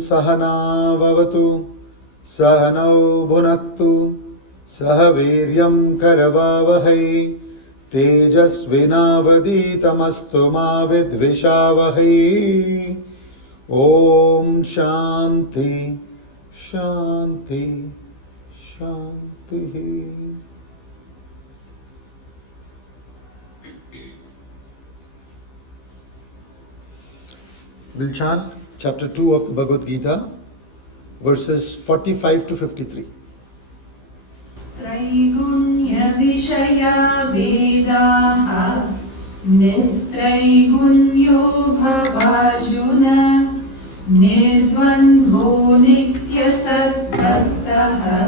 Sahana Vavatu Sahanau Bhunaktu Sahaviryam Karavavahai Tejasvinavaditamastu ma vidvishavahai. Om Shanti Shanti Shanti. We'll chant chapter 2 of the Bhagavad Gita, verses 45 to 53. Traigunya Vishaya Vedaha Nistraigunya Bhavajuna Nirdvandvo Nitya Sattvastaha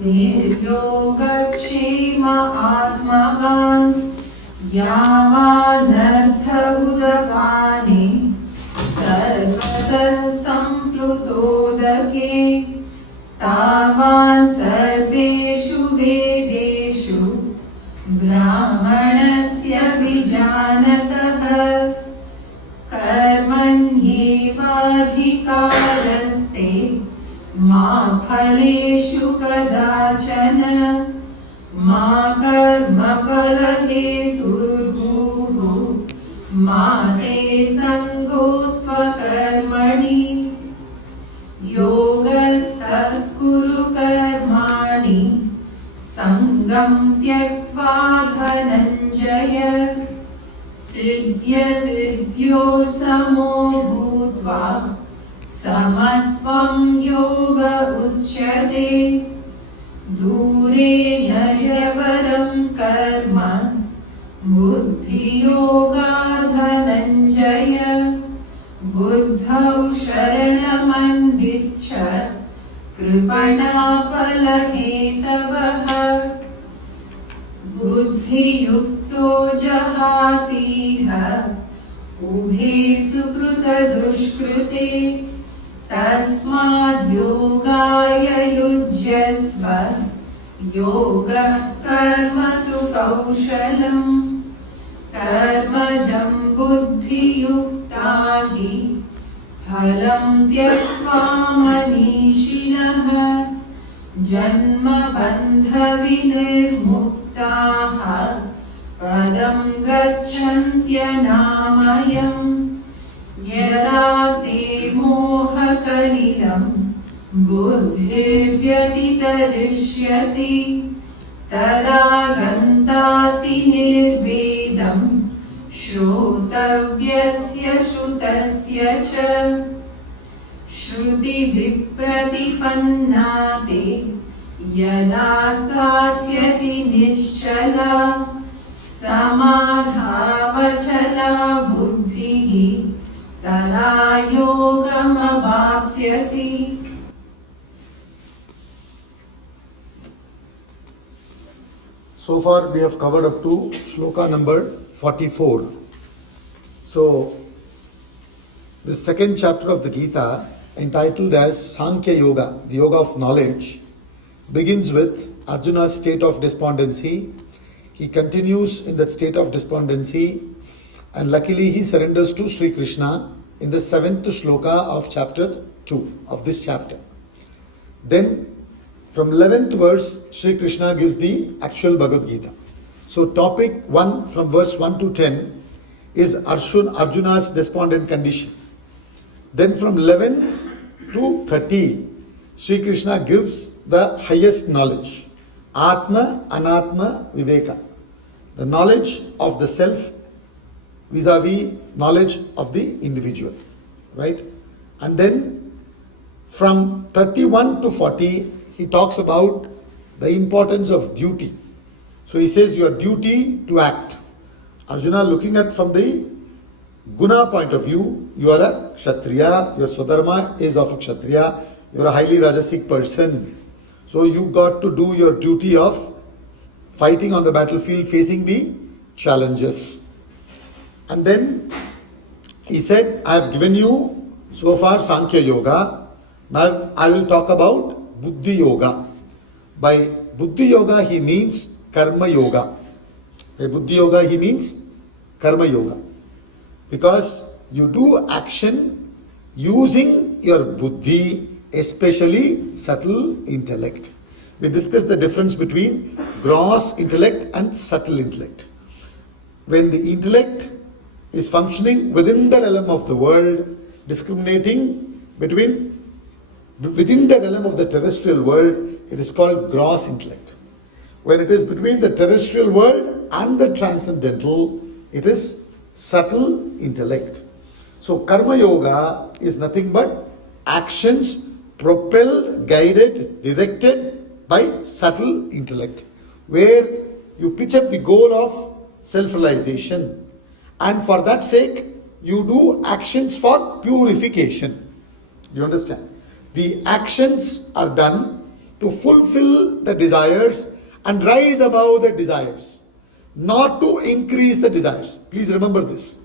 Niryogakshema Atmavan Yavanartha Udavani Sarvata Samplutodake Tavan Sarveshu Vedeshu Brahmanasya Vijanataha Karmanyevadhikaraste Ma Phaleshu Kadachana Ma Karma Palaheturbuhu Ma Te Sangosva Karmani Yogastha Kuru Karmani Sangam Tyaktva Dhananjaya Siddhya Siddhyo Samo Bhutva Samatvam Yoga Uchyate Dure Nayavaram Karma Buddhi Yoga Dhananjaya Buddhau Sharanamandvicha Kripana Palahetavaha Buddhi Yukto Jahatiha Ubhe Sukruta Dushkrute Tasmad Yogaya Yujyasva Yoga Karma Sukaushalam Karmajam Buddhi Yuktahi Phalam Tyaktva Manishinaha Janma Bandha Vinirmuktaha Padam Gacchantya-namayam Yada te moha kalilam Buddhi vyatitarishyati Tada gantasi nirvedam Shrotavyasya shrutasya cha Shruti vipratipannate Yada stasyati nischala Samadhavachala buddhihi Tada yogamavapsyasi. So far we have covered up to shloka number 44. So, the second chapter of the Gita, entitled as Sankhya Yoga, the Yoga of Knowledge, begins with Arjuna's state of despondency. He continues in that state of despondency, and luckily he surrenders to Sri Krishna in the 7th shloka of chapter 2 of this chapter. Then from 11th verse, Sri Krishna gives the actual Bhagavad Gita. So topic 1 from verse 1 to 10 is Arjuna's despondent condition. Then from 11 to 30, Sri Krishna gives the highest knowledge. Atma, Anatma, Viveka. The knowledge of the self vis-a-vis knowledge of the individual. Right? And then from 31 to 40, he talks about the importance of duty. So he says your duty to act. Arjuna, looking at from the guna point of view, you are a Kshatriya, your Swadharma is of a Kshatriya, you are a highly Rajasic person. So you got to do your duty of fighting on the battlefield, facing the challenges. And then he said, I have given you so far Sankhya Yoga. Now I will talk about Buddhi Yoga. By Buddhi Yoga he means Karma Yoga. By Buddhi Yoga he means Karma Yoga. Because you do action using your buddhi, especially subtle intellect. We discussed the difference between gross intellect and subtle intellect. When the intellect is functioning within the realm of the world, discriminating within the realm of the terrestrial world, it is called gross intellect. When it is between the terrestrial world and the transcendental, it is subtle intellect. So Karma Yoga is nothing but actions propelled, guided, directed by subtle intellect, where you pitch up the goal of self-realization, and for that sake you do actions for purification. You understand? The actions are done to fulfill the desires and rise above the desires, not to increase the desires. Please remember this.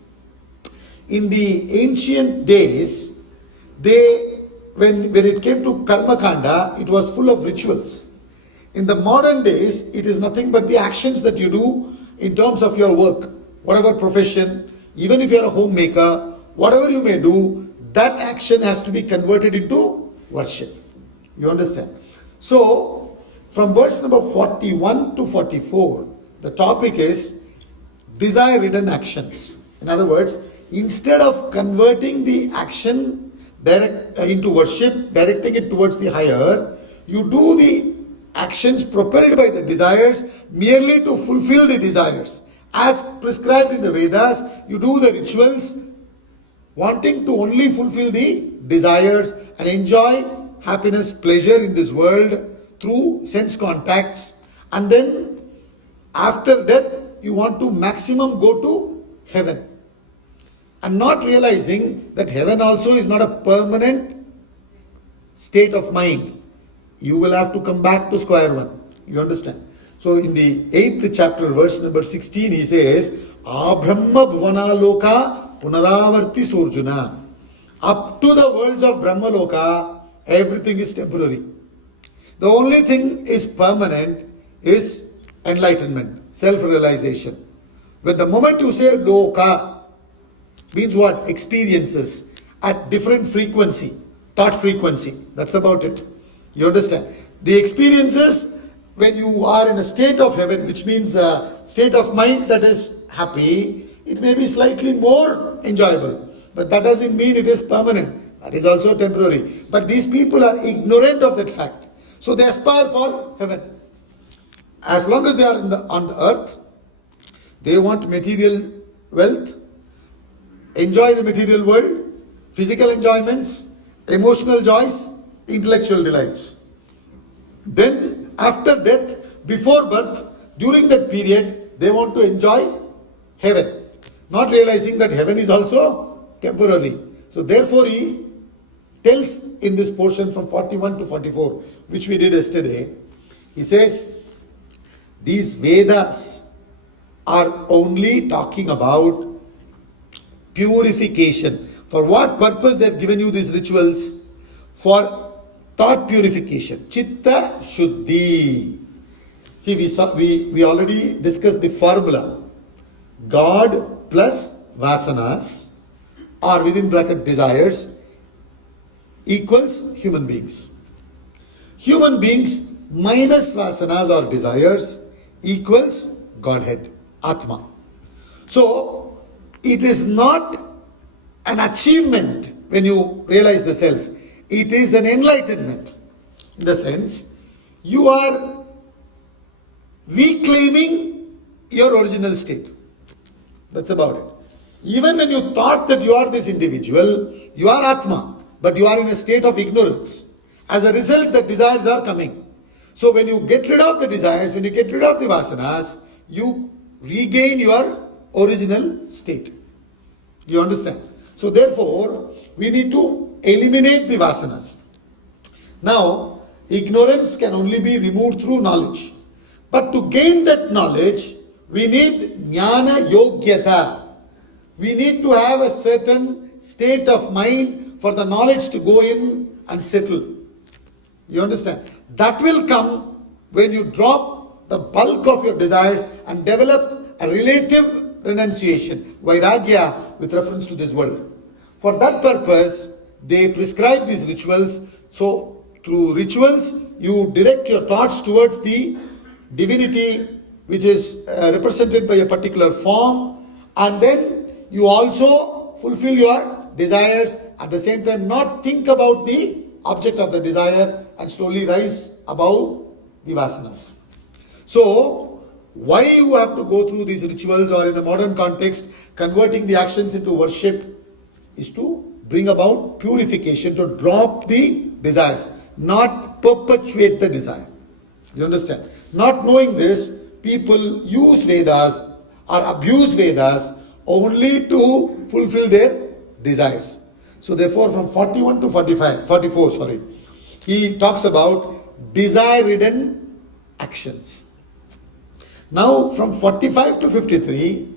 In the ancient days, when it came to karma kanda, it was full of rituals. In the modern days, it is nothing but the actions that you do in terms of your work, whatever profession, even if you are a homemaker, whatever you may do, that action has to be converted into worship. You understand? So, from verse number 41 to 44, the topic is desire ridden actions. In other words, instead of converting the action into worship, directing it towards the higher, you do the actions propelled by the desires merely to fulfill the desires. As prescribed in the Vedas, you do the rituals wanting to only fulfill the desires and enjoy happiness, pleasure in this world through sense contacts, and then after death you want to maximum go to heaven, and not realizing that heaven also is not a permanent state of mind. You will have to come back to square one. You understand? So in the 8th chapter, verse number 16, he says, Abrahma bhuvana loka punaravarti surjuna. Up to the worlds of Brahma loka, everything is temporary. The only thing is permanent is enlightenment, self-realization. When the moment you say loka, means what? Experiences at different frequency, thought frequency. That's about it. You understand? The experiences when you are in a state of heaven, which means a state of mind that is happy, it may be slightly more enjoyable. But that doesn't mean it is permanent. That is also temporary. But these people are ignorant of that fact. So they aspire for heaven. As long as they are on the earth, they want material wealth, enjoy the material world, physical enjoyments, emotional joys, intellectual delights. Then after death, before birth, during that period, they want to enjoy heaven, not realizing that heaven is also temporary. So therefore he tells in this portion from 41 to 44, which we did yesterday, he says, these Vedas are only talking about purification. For what purpose they have given you these rituals? For thought purification. Chitta Shuddhi. See, we already discussed the formula. God plus vasanas, or within bracket desires, equals human beings. Human beings minus vasanas or desires equals Godhead, Atma. So, it is not an achievement when you realize the self. It is an enlightenment. In the sense, you are reclaiming your original state. That's about it. Even when you thought that you are this individual, you are Atma, but you are in a state of ignorance. As a result, the desires are coming. So when you get rid of the desires, when you get rid of the vasanas, you regain your original state. You understand? So therefore, we need to eliminate the vasanas. Now, ignorance can only be removed through knowledge. But to gain that knowledge, we need jnana yogyata. We need to have a certain state of mind for the knowledge to go in and settle. You understand? That will come when you drop the bulk of your desires and develop a relative renunciation, vairagya, with reference to this world. For that purpose, they prescribe these rituals. So through rituals, you direct your thoughts towards the divinity which is represented by a particular form, and then you also fulfill your desires, at the same time not think about the object of the desire and slowly rise above the vasanas. So why you have to go through these rituals, or in the modern context converting the actions into worship, is to bring about purification, to drop the desires, not perpetuate the desire. You understand? Not knowing this, people use Vedas or abuse Vedas only to fulfill their desires. So therefore from 41 to 44, he talks about desire-ridden actions. Now from 45 to 53,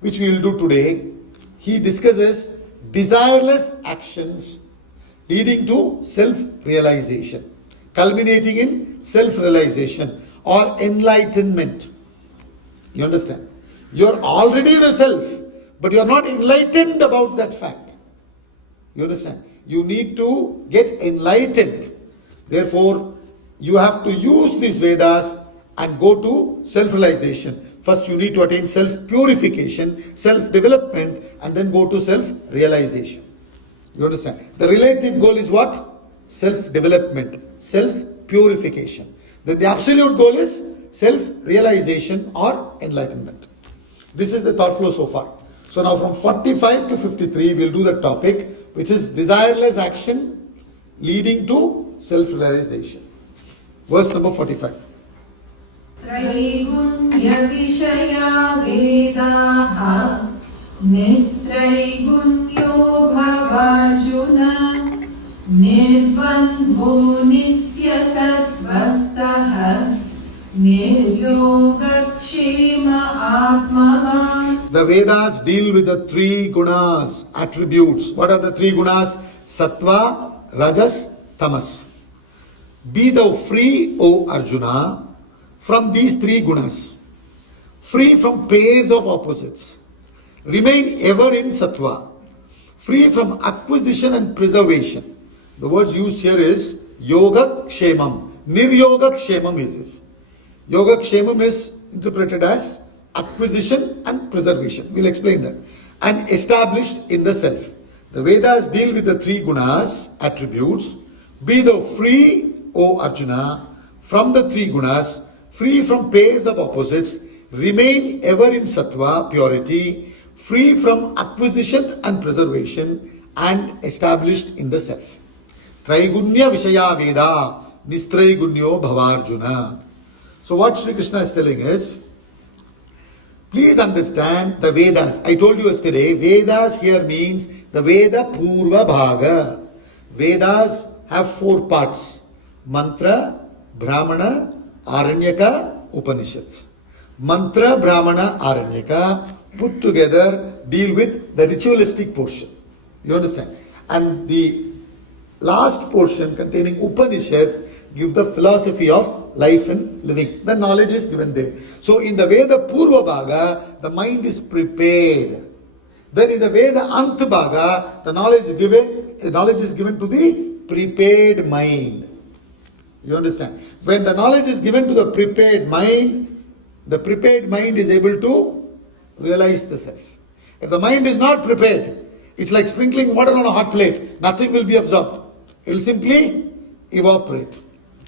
which we will do today, he discusses desireless actions leading to self-realization, culminating in self-realization or enlightenment. You understand? You're already the self, but you're not enlightened about that fact. You understand? You need to get enlightened. Therefore, you have to use these Vedas and go to self-realization. First, you need to attain self-purification, self-development, and then go to self-realization. You understand? The relative goal is what? Self-development, self-purification. Then the absolute goal is self-realization or enlightenment. This is the thought flow so far. So now from 45 to 53, we'll do the topic, which is desireless action leading to self-realization. Verse number 45. त्रैगुण्य विषया वेदाः निस्त्रैगुण्यो भवार्जुन निर्बन्धो नित्यसत्त्वस्तः निर्योगक्षेम आत्मवान्. The Vedas deal with the three gunas, attributes. What are the three gunas? Sattva, Rajas, Tamas. Be thou free, O Arjuna, from these three gunas, free from pairs of opposites. Remain ever in sattva, free from acquisition and preservation. The words used here is yoga kshemam. Niryoga kshemam is this. Yoga kshemam is interpreted as acquisition and preservation. We'll explain that. And established in the self. The Vedas deal with the three gunas, attributes. Be thou free, O Arjuna, from the three gunas, free from pairs of opposites, remain ever in sattva, purity, free from acquisition and preservation, and established in the self. Traigunya Vishaya Veda, Nistraigunya Bhavarjuna. So what Sri Krishna is telling is, please understand the Vedas. I told you yesterday, Vedas here means the Veda Purva Bhaga. Vedas have four parts: Mantra, Brahmana, Aranyaka, Upanishads. Mantra, Brahmana, Aranyaka put together deal with the ritualistic portion. You understand? And the last portion containing Upanishads give the philosophy of life and living. The knowledge is given there. So in the Veda Purva Bhaga, the mind is prepared. Then in the Veda Ant Bhaga, the knowledge is given to the prepared mind. You understand? When the knowledge is given to the prepared mind is able to realize the self. If the mind is not prepared, it's like sprinkling water on a hot plate. Nothing will be absorbed. It will simply evaporate.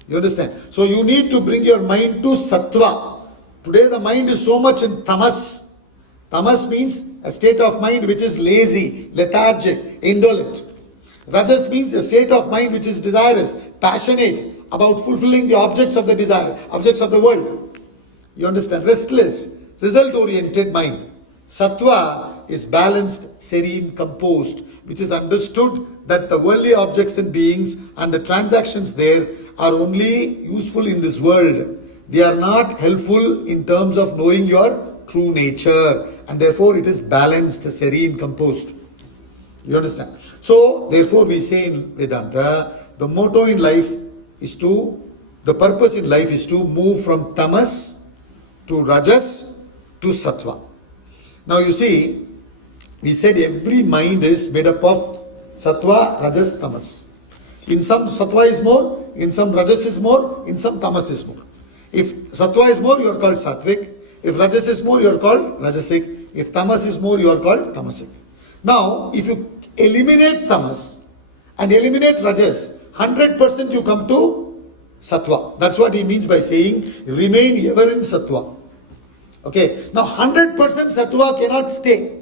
You understand? So you need to bring your mind to sattva. Today the mind is so much in tamas. Tamas means a state of mind which is lazy, lethargic, indolent. Rajas means a state of mind which is desirous, passionate about fulfilling the objects of the desire, objects of the world. You understand? Restless, result-oriented mind. Sattva is balanced, serene, composed, which is understood that the worldly objects and beings and the transactions there are only useful in this world. They are not helpful in terms of knowing your true nature, and therefore it is balanced, serene, composed. You understand? So, therefore we say in Vedanta, the motto in life is the purpose in life is to move from tamas to rajas to sattva. Now you see, we said every mind is made up of sattva, rajas, tamas. In some sattva is more, in some rajas is more, in some tamas is more. If sattva is more, you are called sattvic. If rajas is more, you are called rajasic. If tamas is more, you are called tamasic. Now, if you eliminate tamas and eliminate rajas, 100% you come to sattva. That's what he means by saying, remain ever in sattva. Okay, now 100% sattva cannot stay.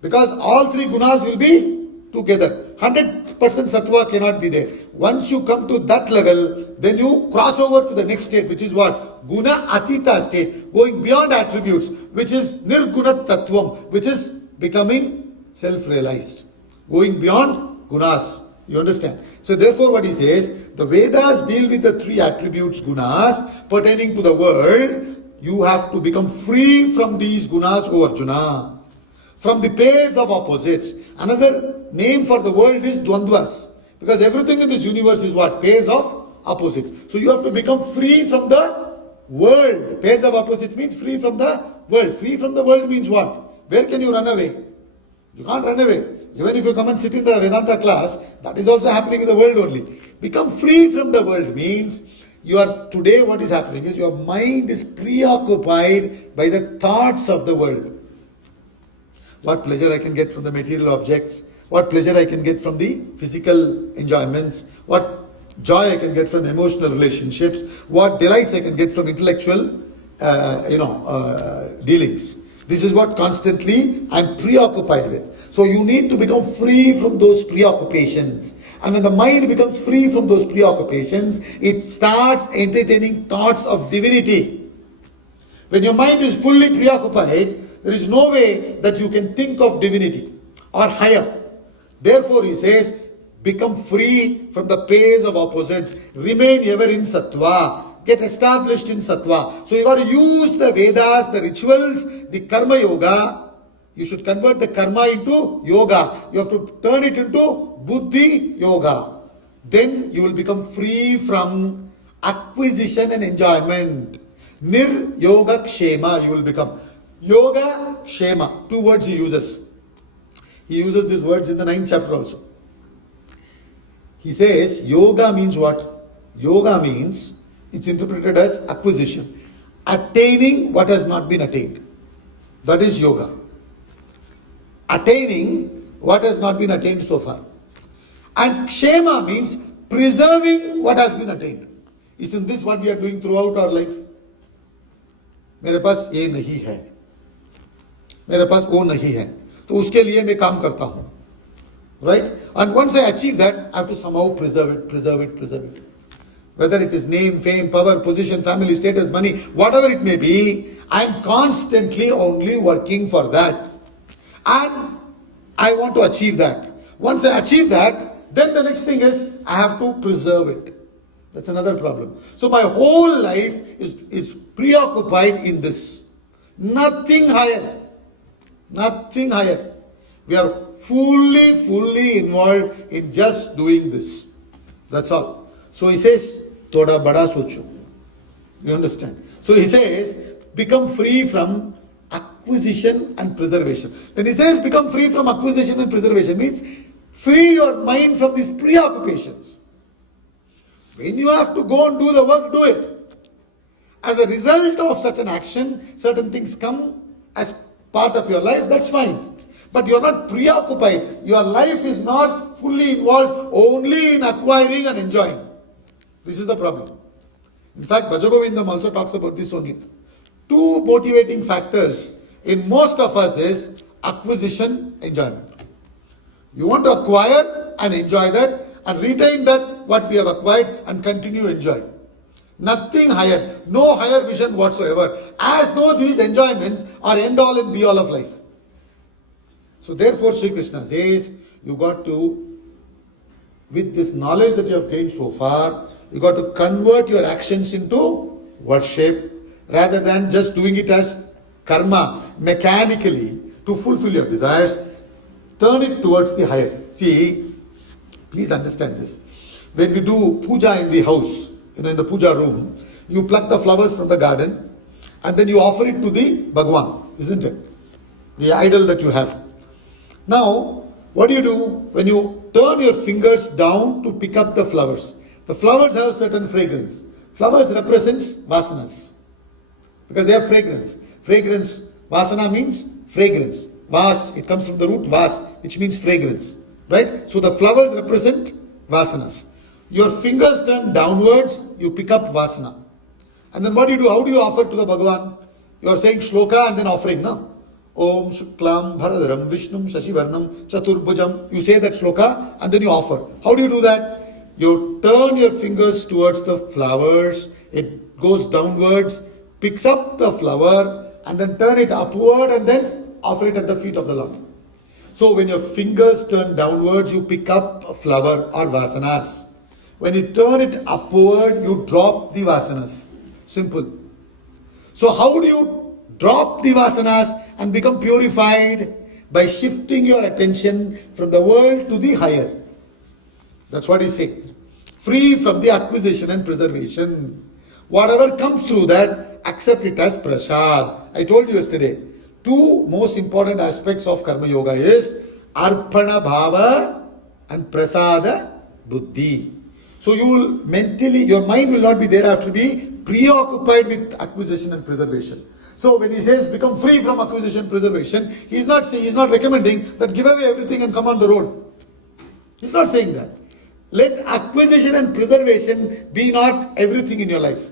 Because all three gunas will be together. 100% sattva cannot be there. Once you come to that level, then you cross over to the next state, which is what? Guna atita state, going beyond attributes, which is nirguna tattvam, which is becoming self-realized. Going beyond gunas. You understand? So therefore what he says, the Vedas deal with the three attributes, gunas, pertaining to the world. You have to become free from these gunas, O Arjuna. From the pairs of opposites. Another name for the world is dvandvas. Because everything in this universe is what? Pairs of opposites. So you have to become free from the world. Pairs of opposites means free from the world. Free from the world means what? Where can you run away? You can't run away. Even if you come and sit in the Vedanta class, that is also happening in the world only. Become free from the world means today what is happening is your mind is preoccupied by the thoughts of the world. What pleasure I can get from the material objects, what pleasure I can get from the physical enjoyments, what joy I can get from emotional relationships, what delights I can get from intellectual dealings. This is what constantly I'm preoccupied with. So you need to become free from those preoccupations. And when the mind becomes free from those preoccupations, it starts entertaining thoughts of divinity. When your mind is fully preoccupied, there is no way that you can think of divinity or higher. Therefore, he says, become free from the pairs of opposites. Remain ever in sattva. Get established in sattva. So you got to use the Vedas, the rituals, the karma yoga. You should convert the karma into yoga. You have to turn it into buddhi yoga. Then you will become free from acquisition and enjoyment. Nir yoga kshema you will become. Yoga kshema. Two words he uses. He uses these words in the 9th chapter also. He says yoga means what? Yoga means, it's interpreted as acquisition. Attaining what has not been attained. That is yoga. Attaining what has not been attained so far. And kshema means preserving what has been attained. Isn't this what we are doing throughout our life? मेरे पास ये नहीं है, मेरे पास वो नहीं है, तो उसके लिए मैं काम करता हूँ. Right? And once I achieve that, I have to somehow preserve it. Whether it is name, fame, power, position, family, status, money, whatever it may be, I am constantly only working for that. And I want to achieve that. Once I achieve that, then the next thing is, I have to preserve it. That's another problem. So my whole life is preoccupied in this. Nothing higher. Nothing higher. We are fully involved in just doing this. That's all. So he says, Toda bada socho. You understand? So he says, become free from acquisition and preservation. When he says become free from acquisition and preservation, means free your mind from these preoccupations. When you have to go and do the work, do it. As a result of such an action, certain things come as part of your life, that's fine. But you're not preoccupied. Your life is not fully involved only in acquiring and enjoying. This is the problem. In fact, Bhagavad also talks about this only. Two motivating factors in most of us is acquisition, enjoyment. You want to acquire and enjoy that and retain that what we have acquired and continue enjoying. Nothing higher, no higher vision whatsoever, as though these enjoyments are end all and be all of life. So therefore Sri Krishna says, you got to, with this knowledge that you have gained so far, you got to convert your actions into worship rather than just doing it as karma, mechanically to fulfill your desires. Turn it towards the higher. See, please understand this. When we do puja in the house, in the puja room, you pluck the flowers from the garden and then you offer it to the Bhagwan, isn't it? The idol that you have. Now, what do? When you turn your fingers down to pick up the flowers. The flowers have certain fragrance. Flowers represents vasanas because they have fragrance. Fragrance, vasana means fragrance. Vas, it comes from the root vas, which means fragrance. Right? So the flowers represent vasanas. Your fingers turn downwards, you pick up vasana. And then what do you do? How do you offer to the Bhagavan? You are saying shloka and then offering, no? Om Shuklam Bharadaram Vishnum Shashivarnam Chaturbhujam. You say that shloka and then you offer. How do you do that? You turn your fingers towards the flowers, it goes downwards, picks up the flower and then turn it upward and then offer it at the feet of the Lord. So when your fingers turn downwards, you pick up a flower or vasanas. When you turn it upward, you drop the vasanas. Simple. So how do you drop the vasanas and become purified? By shifting your attention from the world to the higher. That's what he's saying. Free from the acquisition and preservation. Whatever comes through that, accept it as prasad. I told you yesterday, two most important aspects of karma yoga is arpana bhava and prasada buddhi. So you will mentally, your mind will not be thereafter be preoccupied with acquisition and preservation. So when he says become free from acquisition and preservation, he's not recommending that give away everything and come on the road. He's not saying that. Let acquisition and preservation be not everything in your life.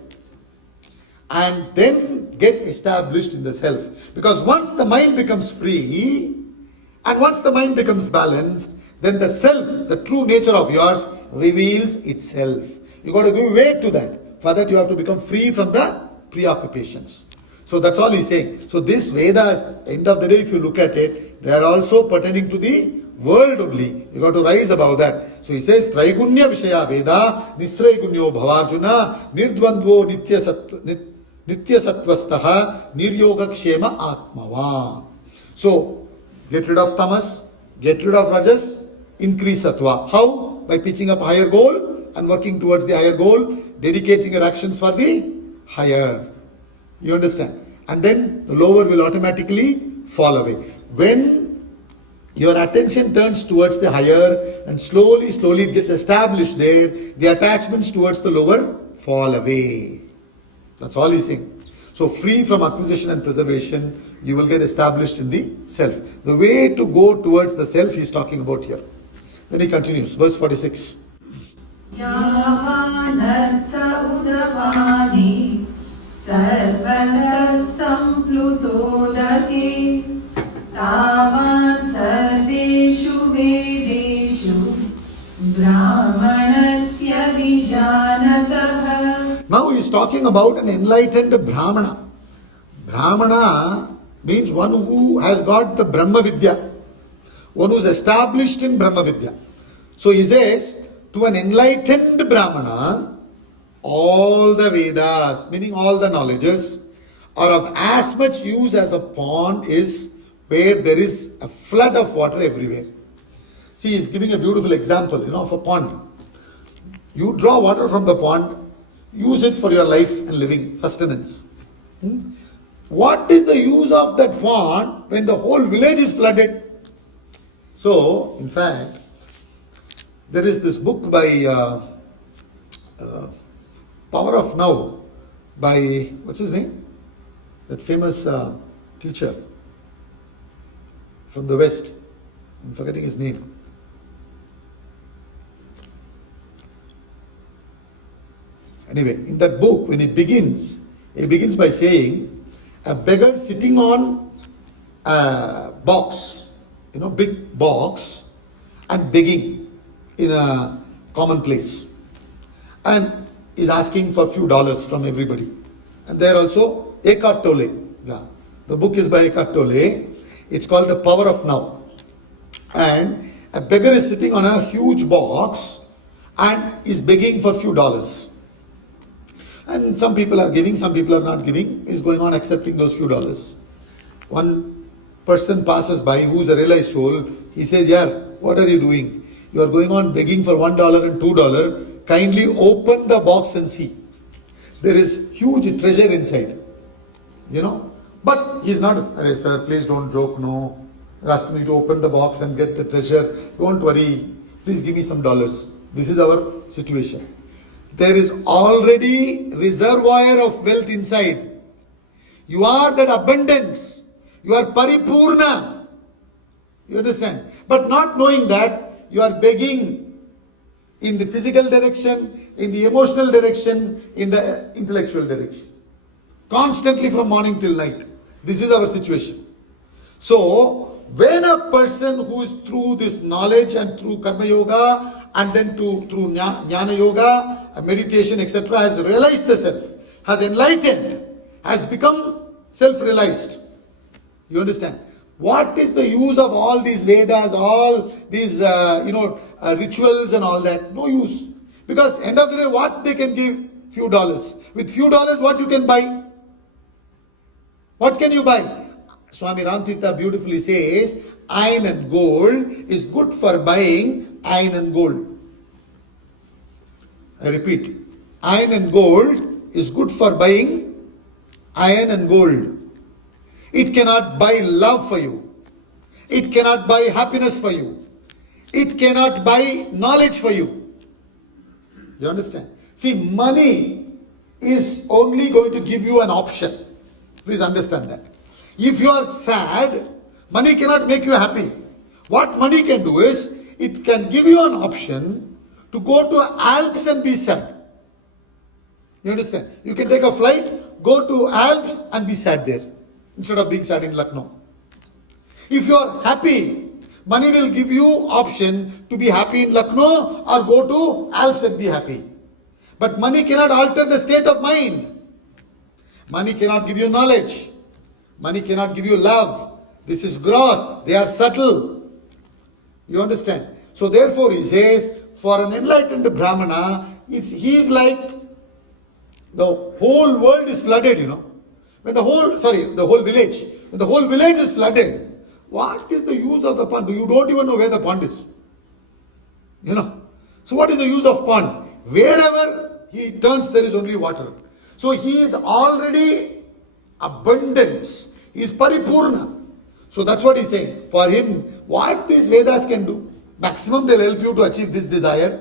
And then get established in the self. Because once the mind becomes free, and once the mind becomes balanced, then the self, the true nature of yours, reveals itself. You got to give way to that. For that you have to become free from the preoccupations. So that's all he's saying. So this Vedas, end of the day, if you look at it, they are also pertaining to the world only. You got to rise above that. So he says, Traigunya Vishaya Veda, Nistraigunya Bhavajuna, Nirdvandvo Nitya Sattvastaha, Niryoga Kshema Atmava. So, get rid of tamas, get rid of rajas, increase sattva. How? By pitching up a higher goal and working towards the higher goal, dedicating your actions for the higher. You understand? And then the lower will automatically fall away. When your attention turns towards the higher and slowly it gets established there, the attachments towards the lower fall away. That's all he's saying. So free from acquisition and preservation, you will get established in the self. The way to go towards the self he's talking about here. Then he continues, verse 46. Yavanartha udavani sarvata samplutodati tavan sarveshu vedeshu brahmanasya vijanatah. Now he is talking about an enlightened Brahmana. Brahmana means one who has got the Brahma Vidya. One who is established in Brahma Vidya. So he says, to an enlightened Brahmana, all the Vedas, meaning all the knowledges, are of as much use as a pond is where there is a flood of water everywhere. See, he is giving a beautiful example, of a pond. You draw water from the pond, use it for your life and living, sustenance. What is the use of that pond when the whole village is flooded? So, in fact, there is this book by Power of Now by, what's his name? That famous teacher from the West. I'm forgetting his name. Anyway, in that book, when he begins by saying, a beggar sitting on a box, big box, and begging in a common place. And is asking for a few dollars from everybody. And there also, Eckhart Tolle. Yeah. The book is by Eckhart Tolle. It's called The Power of Now. And a beggar is sitting on a huge box and is begging for a few dollars. And some people are giving, some people are not giving. He's going on accepting those few dollars. One person passes by who's a realized soul. He says, "Yeah, what are you doing? You are going on begging for $1 and $2. Kindly open the box and see. There is huge treasure inside." But he's not, "Arey sir, please don't joke, no. You're asking me to open the box and get the treasure. Don't worry. please give me some dollars. This is our situation. There is already reservoir of wealth inside. You are that abundance. You are paripurna. You understand? But not knowing that, you are begging in the physical direction, in the emotional direction, in the intellectual direction. Constantly from morning till night. This is our situation. So, when a person who is through this knowledge and through karma yoga and then through jnana yoga, meditation, etc., has realized the self, has enlightened, has become self-realized. You understand? What is the use of all these Vedas, all these rituals and all that? No use. Because end of the day, what they can give? Few dollars. With few dollars, what you can buy? What can you buy? Swami Ramtirtha beautifully says, iron and gold is good for buying iron and gold. I repeat, iron and gold is good for buying iron and gold. It cannot buy love for you. It cannot buy happiness for you. It cannot buy knowledge for you. You understand? See, money is only going to give you an option. Please understand that. If you are sad, money cannot make you happy. What money can do is, it can give you an option to go to Alps and be sad. You understand? You can take a flight, go to Alps and be sad there, instead of being sad in Lucknow. If you are happy, money will give you option to be happy in Lucknow or go to Alps and be happy. But money cannot alter the state of mind. Money cannot give you knowledge. Money cannot give you love. This is gross. They are subtle. You understand? So therefore he says, for an enlightened Brahmana, he is like the whole world is flooded, When the whole village. When the whole village is flooded, what is the use of the pond? You don't even know where the pond is. So what is the use of pond? Wherever he turns, there is only water. So he is already abundance. He is paripurna. So that's what he's saying. For him, what these Vedas can do? Maximum they'll help you to achieve this desire.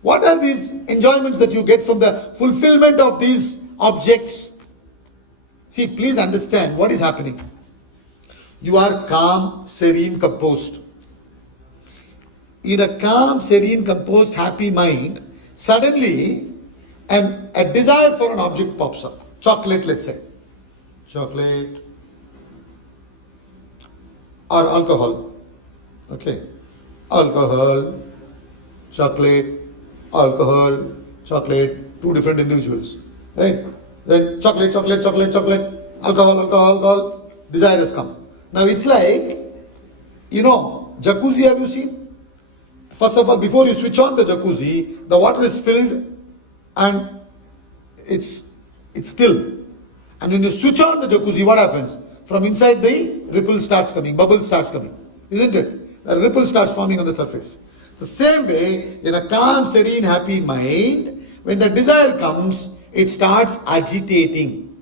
What are these enjoyments that you get from the fulfillment of these objects? See, please understand what is happening. You are calm, serene, composed. In a calm, serene, composed, happy mind, suddenly a desire for an object pops up. Chocolate, let's say. Chocolate. Or alcohol. Okay. Alcohol, chocolate, alcohol, chocolate, two different individuals. Right? Then chocolate, alcohol, desire has come. Now it's like, jacuzzi, have you seen? First of all, before you switch on the jacuzzi, the water is filled and it's still. And when you switch on the jacuzzi, what happens? From inside the ripple starts coming, bubble starts coming. Isn't it? A ripple starts forming on the surface. The same way, in a calm, serene, happy mind, when the desire comes, it starts agitating.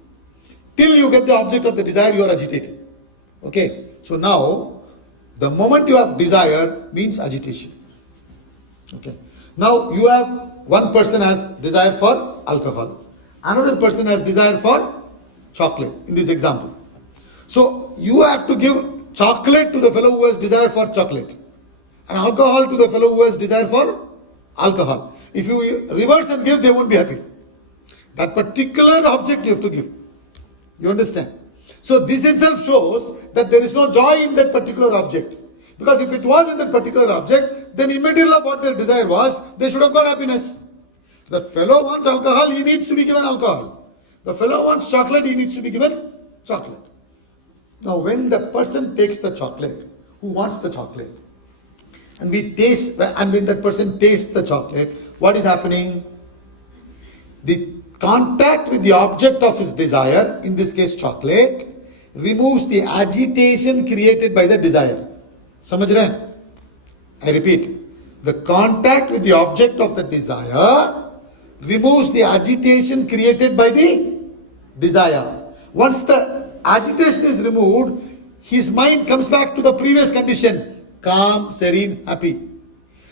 Till you get the object of the desire, you are agitated. Okay? So now, the moment you have desire means agitation. Okay? Now, you have one person has desire for alcohol. Another person has desire for chocolate, in this example. So, you have to give chocolate to the fellow who has desire for chocolate, and alcohol to the fellow who has desire for alcohol. If you reverse and give, they won't be happy. That particular object you have to give. You understand? So this itself shows that there is no joy in that particular object. Because if it was in that particular object, then immaterial of what their desire was, they should have got happiness. The fellow wants alcohol, he needs to be given alcohol. The fellow wants chocolate, he needs to be given chocolate. Now when the person takes the chocolate, who wants the chocolate, and when that person tastes the chocolate, what is happening? The contact with the object of his desire, in this case chocolate, removes the agitation created by the desire. Samajh rahe hain? I repeat, the contact with the object of the desire removes the agitation created by the desire. Once the agitation is removed, his mind comes back to the previous condition, calm, serene, happy.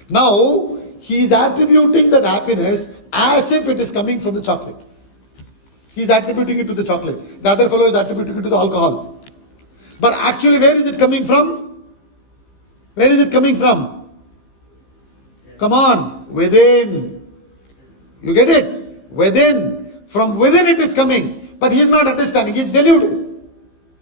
Now, he is attributing that happiness as if it is coming from the chocolate. He is attributing it to the chocolate. The other fellow is attributing it to the alcohol. But actually, where is it coming from? Where is it coming from? Come on, within. You get it? Within. From within it is coming. But he is not understanding. He is deluded.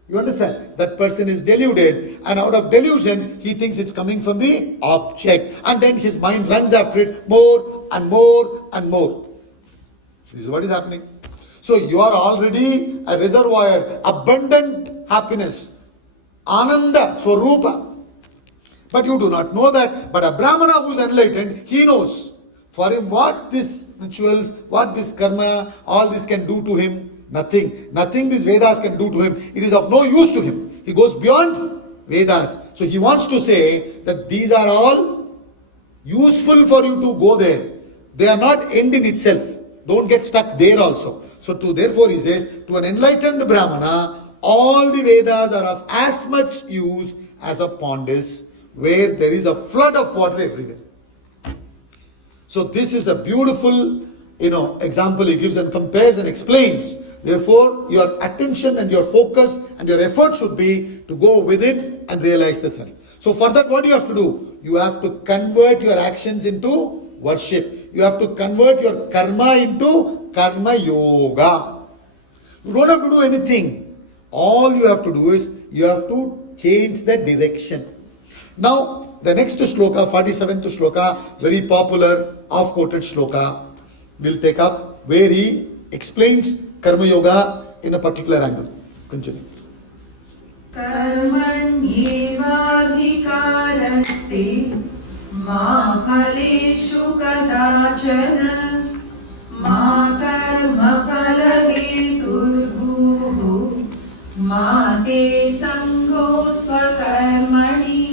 You understand? That person is deluded, and out of delusion, he thinks it's coming from the object. And then his mind runs after it more and more and more. This is what is happening. So you are already a reservoir, abundant happiness, Ananda, Swarupa. But you do not know that. But a Brahmana who is enlightened, he knows. For him, what these rituals, what this karma, all this can do to him, nothing. Nothing these Vedas can do to him. It is of no use to him. He goes beyond Vedas. So he wants to say that these are all useful for you to go there. They are not end in itself. Don't get stuck there also. So therefore he says, to an enlightened Brahmana, all the Vedas are of as much use as a pond is, where there is a flood of water everywhere. So this is a beautiful, example he gives and compares and explains. Therefore, your attention and your focus and your effort should be to go within and realize the self. So for that, what do you have to do? You have to convert your actions into worship. You have to convert your karma into karma yoga. You don't have to do anything. All you have to do is, you have to change the direction. Now, the next shloka, 47th shloka, very popular, oft-quoted shloka, we'll take up, where he explains Karma Yoga in a particular angle. Continue. Karmanyevadhikaraste ma phaleshu kadachana ma karma phalaheturbuhu ma te sangosva karmani.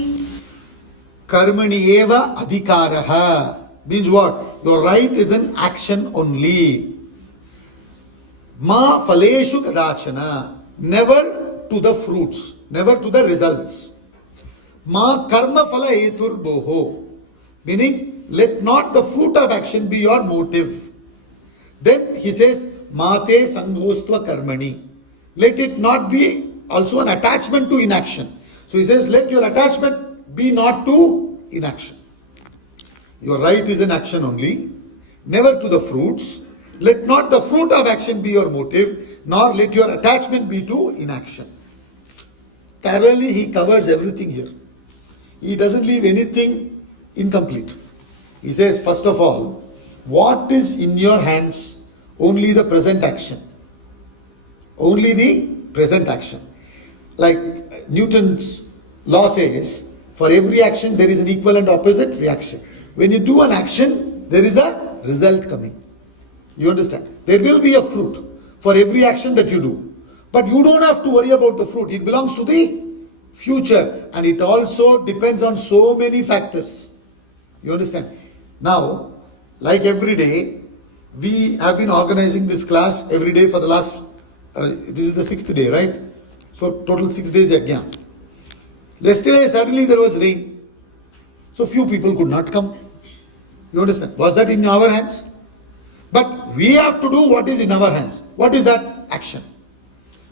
Karmani eva adhikaraha means what? Your right is in action only. Ma phaleshu kadachana, never to the fruits, never to the results. Ma karma phala hetur boho, meaning let not the fruit of action be your motive. Then he says, mate sangostva karmani, let it not be also an attachment to inaction. So he says, let your attachment be not to inaction. Your right is in action only, never to the fruits. Let not the fruit of action be your motive, nor let your attachment be to inaction. Thoroughly he covers everything here. He doesn't leave anything incomplete. He says, first of all, what is in your hands? Only the present action. Only the present action. Like Newton's law says, for every action there is an equal and opposite reaction. When you do an action, there is a result coming. You understand? There will be a fruit for every action that you do. But you don't have to worry about the fruit. It belongs to the future. And it also depends on so many factors. You understand? Now, like every day, we have been organizing this class every day for the last, this is the 6th day, right? So total 6 days yajna. Yesterday, suddenly there was rain. So few people could not come. You understand? Was that in our hands? But we have to do what is in our hands. What is that? Action.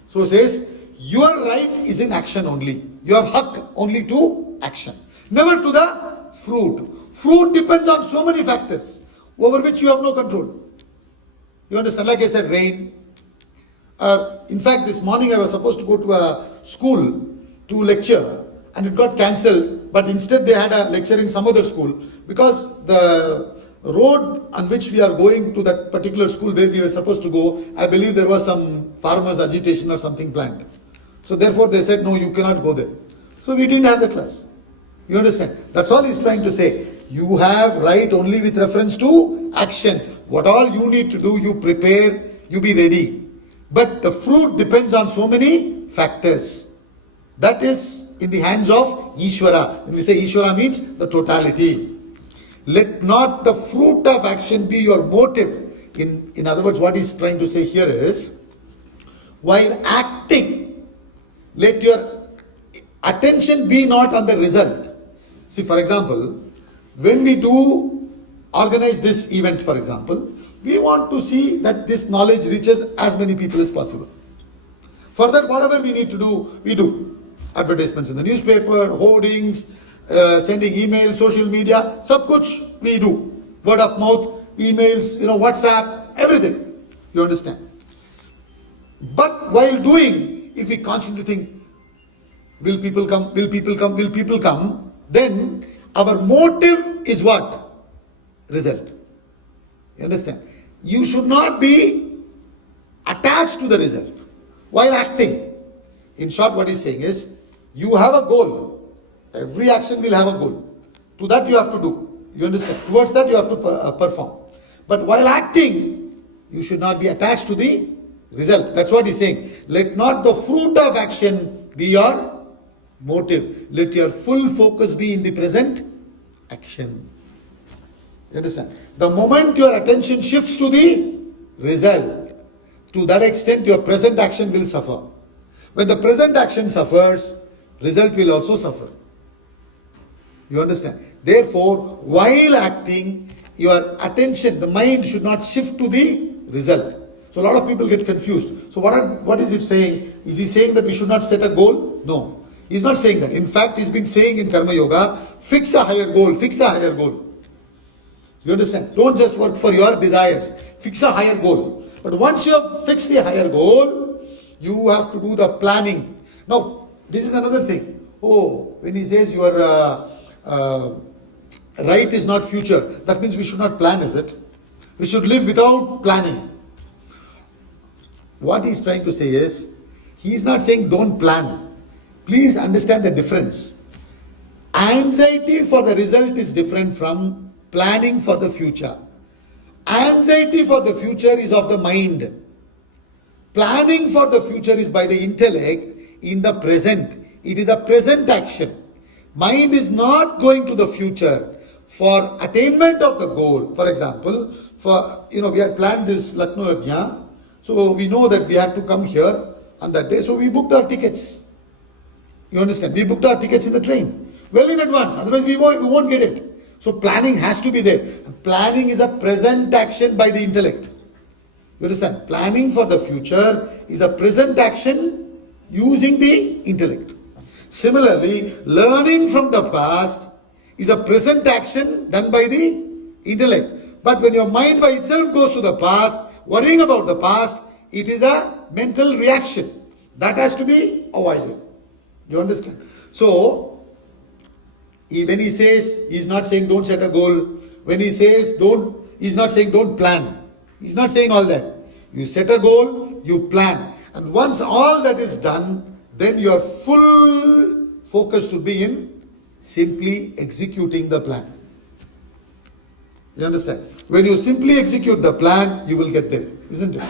So it says, your right is in action only. You have hak only to action. Never to the fruit. Fruit depends on so many factors over which you have no control. You understand? Like I said, rain. In fact, this morning I was supposed to go to a school to lecture and it got cancelled. But instead they had a lecture in some other school because the road on which we are going to that particular school where we were supposed to go, I believe there was some farmers' agitation or something planned. So therefore they said, no, you cannot go there. So we didn't have the class. You understand? That's all he's trying to say. You have right only with reference to action. What all you need to do, you prepare, you be ready. But the fruit depends on so many factors. That is in the hands of Ishvara. When we say Ishvara means the totality. Let not the fruit of action be your motive. In other words, what he's trying to say here is, while acting, let your attention be not on the result. See, for example, when we do organize this event, for example, we want to see that this knowledge reaches as many people as possible. For that, whatever we need to do, we do. Advertisements in the newspaper, hoardings, sending emails, social media, sab kuch we do. Word of mouth, emails, WhatsApp, everything. You understand? But while doing, if we constantly think, will people come, will people come, will people come, then our motive is what? Result. You understand? You should not be attached to the result while acting. In short, what he's saying is, you have a goal. Every action will have a goal. To that you have to do. You understand? Towards that you have to perform. But while acting, you should not be attached to the result. That's what he's saying. Let not the fruit of action be your motive. Let your full focus be in the present action. You understand? The moment your attention shifts to the result, to that extent your present action will suffer. When the present action suffers, result will also suffer. You understand? Therefore, while acting, your attention, the mind should not shift to the result. So a lot of people get confused. So what is it saying? Is he saying that we should not set a goal? No. He's not saying that. In fact, he's been saying in Karma Yoga, fix a higher goal, fix a higher goal. You understand? Don't just work for your desires. Fix a higher goal. But once you have fixed the higher goal, you have to do the planning. Now, this is another thing. When he says your right is not future, that means we should not plan, is it? We should live without planning. What he's trying to say is, he's not saying don't plan. Please understand the difference. Anxiety for the result is different from planning for the future. Anxiety for the future is of the mind. Planning for the future is by the intellect in the present. It is a present action. Mind is not going to the future for attainment of the goal. For example, we had planned this Lucknow Yajna. So we know that we had to come here on that day. So we booked our tickets. You understand? We booked our tickets in the train well in advance. Otherwise we won't get it. So planning has to be there. Planning is a present action by the intellect. You understand? Planning for the future is a present action using the intellect. Similarly, learning from the past is a present action done by the intellect. But when your mind by itself goes to the past, worrying about the past, it is a mental reaction. That has to be avoided. You understand? So, when he says, he's not saying don't set a goal. When he says he's not saying don't plan. He's not saying all that. You set a goal, you plan. And once all that is done, then your full focus should be in simply executing the plan. You understand? When you simply execute the plan, you will get there, isn't it?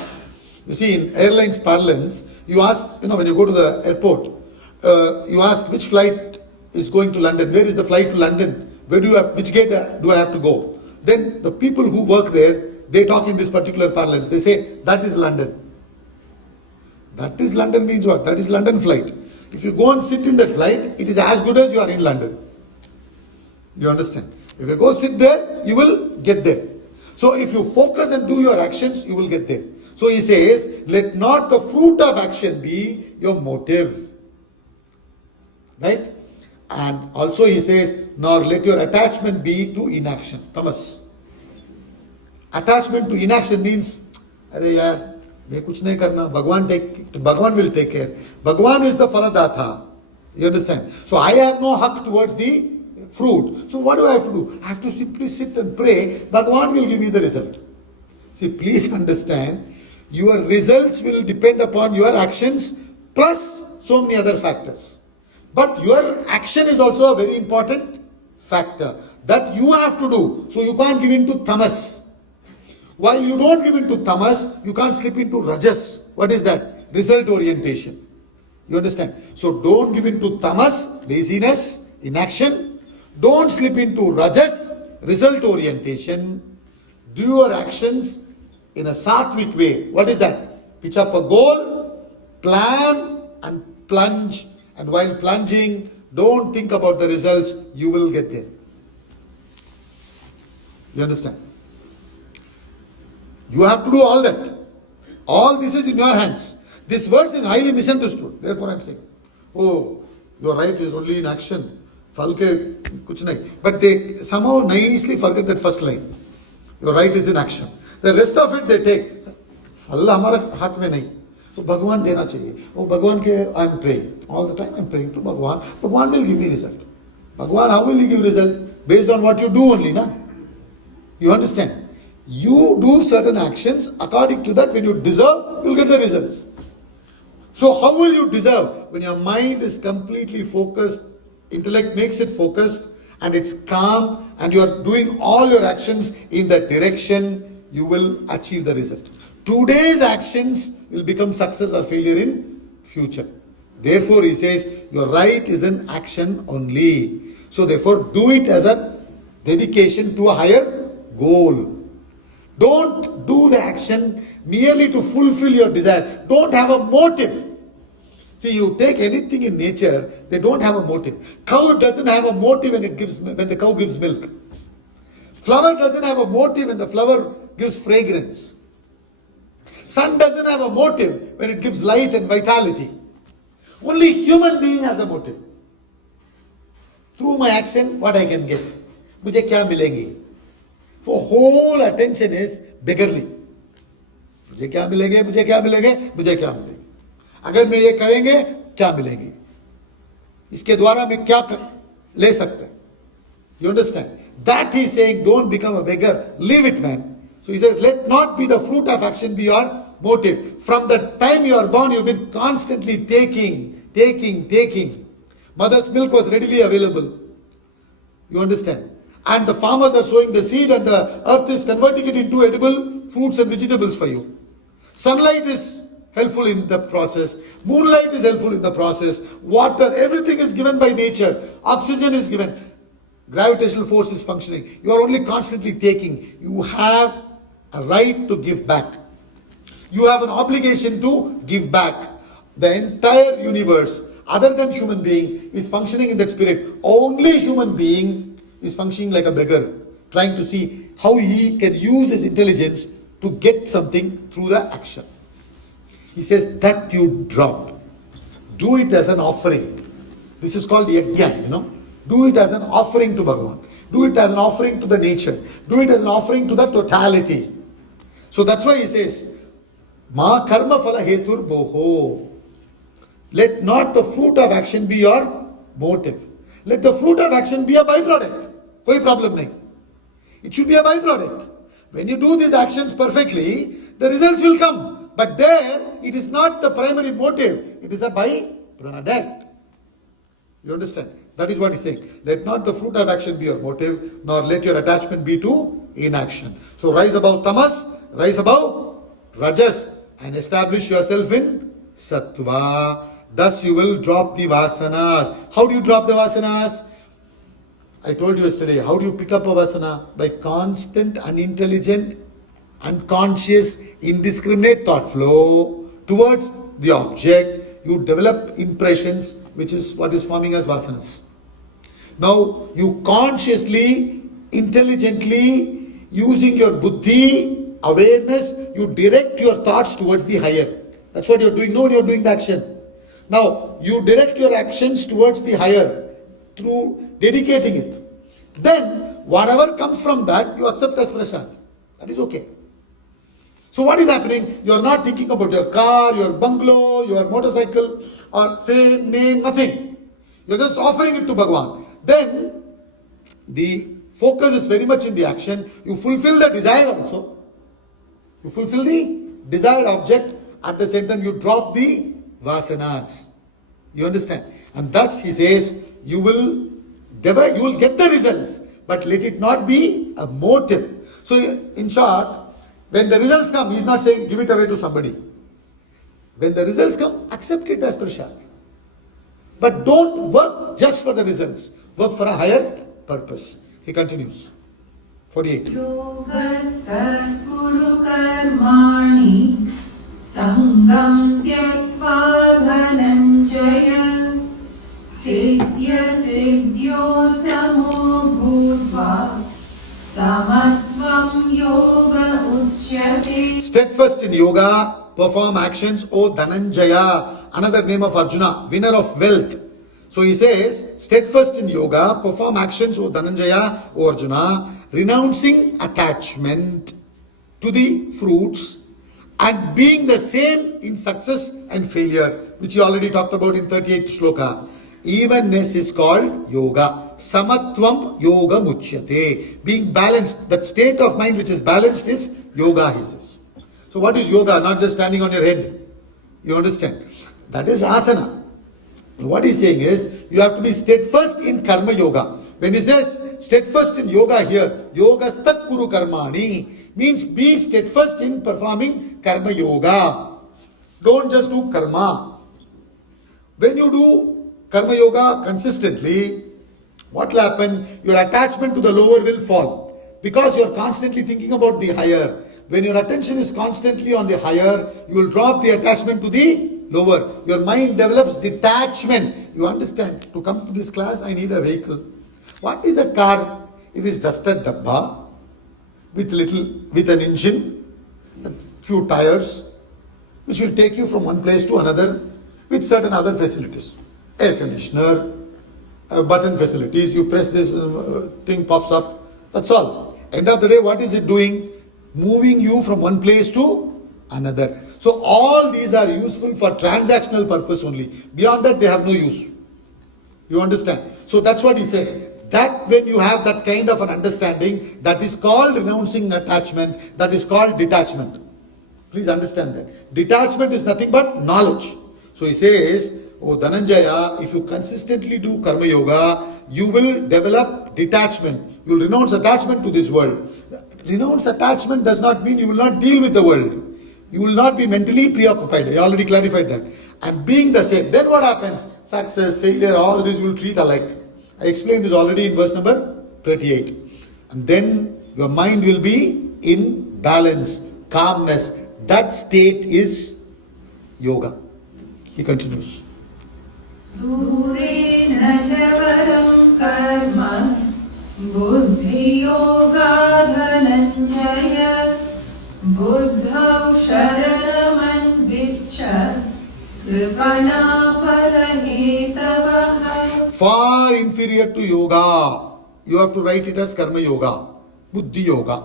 You see, in airlines parlance, you ask, when you go to the airport, you ask which flight is going to London. Where is the flight to London? Which gate do I have to go? Then the people who work there, they talk in this particular parlance. They say, that is London. That is London means what? That is London flight. If you go and sit in that flight, it is as good as you are in London. You understand? If you go sit there, you will get there. So if you focus and do your actions, you will get there. So he says, let not the fruit of action be your motive. Right? And also he says, nor let your attachment be to inaction. Tamas. Attachment to inaction means, Arey yaar, मैं कुछ नहीं करना, Bhagwan will take care. Bhagwan is the phaladata. You understand? So I have no haq towards the fruit. So what do I have to do? I have to simply sit and pray. Bhagwan will give me the result. See, please understand, your results will depend upon your actions plus so many other factors. But your action is also a very important factor that you have to do. So you can't give in to tamas. While you don't give in to tamas, you can't slip into rajas. What is that? Result orientation. You understand? So don't give in to tamas, laziness, inaction. Don't slip into rajas, result orientation. Do your actions in a sattvic way. What is that? Pitch up a goal, plan and plunge. And while plunging, don't think about the results. You will get there. You understand? You have to do all that. All this is in your hands. This verse is highly misunderstood. Therefore I am saying, oh, your right is only in action. Fal ke kuch nahi. But they somehow nicely forget that first line. Your right is in action. The rest of it they take. Fal hamara haath mein nahi. So Bhagwan dena chahiye. Oh Bhagwan ke I am praying. All the time I am praying to Bhagwan. Bhagwan will give me result. Bhagwan, how will he give result? Based on what you do only, na? You understand? You do certain actions, according to that, when you deserve, you'll get the results. So how will you deserve? When your mind is completely focused, intellect makes it focused, and it's calm, and you are doing all your actions in that direction, you will achieve the result. Today's actions will become success or failure in future. Therefore, he says, your right is in action only. So therefore, do it as a dedication to a higher goal. Don't do the action merely to fulfill your desire. Don't have a motive. See, you take anything in nature, they don't have a motive. Cow doesn't have a motive when the cow gives milk. Flower doesn't have a motive when the flower gives fragrance. Sun doesn't have a motive when it gives light and vitality. Only human being has a motive. Through my action, what I can get? मुझे क्या मिलेंगी? For whole attention is beggarly. मुझे क्या मिलेंगे? मुझे क्या मिलेंगे? मुझे क्या मिलेंगे? अगर मैं ये करेंगे, क्या मिलेंगे? इसके द्वारा मैं क्या ले सकते हैं? You understand? That he is saying, don't become a beggar. Leave it, man. So he says, let not be the fruit of action be your motive. From the time you are born, you've been constantly taking. Mother's milk was readily available. You understand? And the farmers are sowing the seed and the earth is converting it into edible fruits and vegetables for you. Sunlight is helpful in the process. Moonlight is helpful in the process. Water, everything is given by nature. Oxygen is given. Gravitational force is functioning. You are only constantly taking. You have a right to give back. You have an obligation to give back. The entire universe, other than human being, is functioning in that spirit. Only human being is functioning like a beggar, trying to see how he can use his intelligence to get something through the action. He says that you drop. Do it as an offering. This is called the yajna, Do it as an offering to Bhagavan. Do it as an offering to the nature. Do it as an offering to the totality. So that's why he says, Ma karma phala hetur boho. Let not the fruit of action be your motive. Let the fruit of action be a byproduct. Koi problem nahi. It should be a byproduct. When you do these actions perfectly, the results will come. But there, it is not the primary motive. It is a byproduct. You understand? That is what he's saying. Let not the fruit of action be your motive, nor let your attachment be to inaction. So rise above tamas, rise above rajas, and establish yourself in sattva. Thus you will drop the vasanas. How do you drop the vasanas? I told you yesterday, how do you pick up a vasana? By constant, unintelligent, unconscious, indiscriminate thought flow towards the object. You develop impressions, which is what is forming as vasanas. Now, you consciously, intelligently, using your buddhi, awareness, you direct your thoughts towards the higher. That's what you're doing. No, you're doing the action. Now, you direct your actions towards the higher through dedicating it. Then, whatever comes from that, you accept as prasad. That is okay. So what is happening? You are not thinking about your car, your bungalow, your motorcycle, or fame, name, nothing. You are just offering it to Bhagavan. Then, the focus is very much in the action. You fulfill the desire also. You fulfill the desired object. At the same time, you drop the vasanas. You understand? And thus he says, you will get the results, but let it not be a motive. So in short, when the results come, he's not saying give it away to somebody. When the results come, accept it as prasad. But don't work just for the results. Work for a higher purpose. He continues. 48. Yogastat kuru karmani sangam tyaktva dhananjaya siddhya siddhyo samo bhutva samat steadfast in yoga, perform actions, O Dhananjaya, another name of Arjuna, winner of wealth. So he says, steadfast in yoga, perform actions, O Dhananjaya, O Arjuna, renouncing attachment to the fruits and being the same in success and failure, which he already talked about in 38th shloka. Evenness is called yoga. Samatvam yoga muchyate. Being balanced, that state of mind which is balanced is yoga, he says. So what is yoga? Not just standing on your head. You understand? That is asana. What he's saying is, you have to be steadfast in karma yoga. When he says steadfast in yoga here, yoga stat kuru karmani, means be steadfast in performing karma yoga. Don't just do karma. When you do karma yoga consistently, what will happen? Your attachment to the lower will fall. Because you are constantly thinking about the higher. When your attention is constantly on the higher, you will drop the attachment to the lower. Your mind develops detachment. You understand? To come to this class, I need a vehicle. What is a car? It is just a dabba with an engine, a few tires, which will take you from one place to another with certain other facilities. Air conditioner, button facilities, you press this thing pops up. That's all. End of the day, what is it doing? Moving you from one place to another. So all these are useful for transactional purpose only. Beyond that, they have no use. You understand? So that's what he said. That when you have that kind of an understanding, that is called renouncing attachment, that is called detachment. Please understand that. Detachment is nothing but knowledge. So he says, Oh Dhananjaya, if you consistently do karma yoga, you will develop detachment. You will renounce attachment to this world. Renounce attachment does not mean you will not deal with the world. You will not be mentally preoccupied. I already clarified that. And being the same, then what happens? Success, failure, all this you will treat alike. I explained this already in verse number 38. And then your mind will be in balance, calmness. That state is yoga. He continues. Durena yavaram karma buddhi yoga dhananjaya buddhau sharanam viccha kripana phalahitavaha. Far inferior to yoga. You have to write it as karma yoga, buddhi yoga.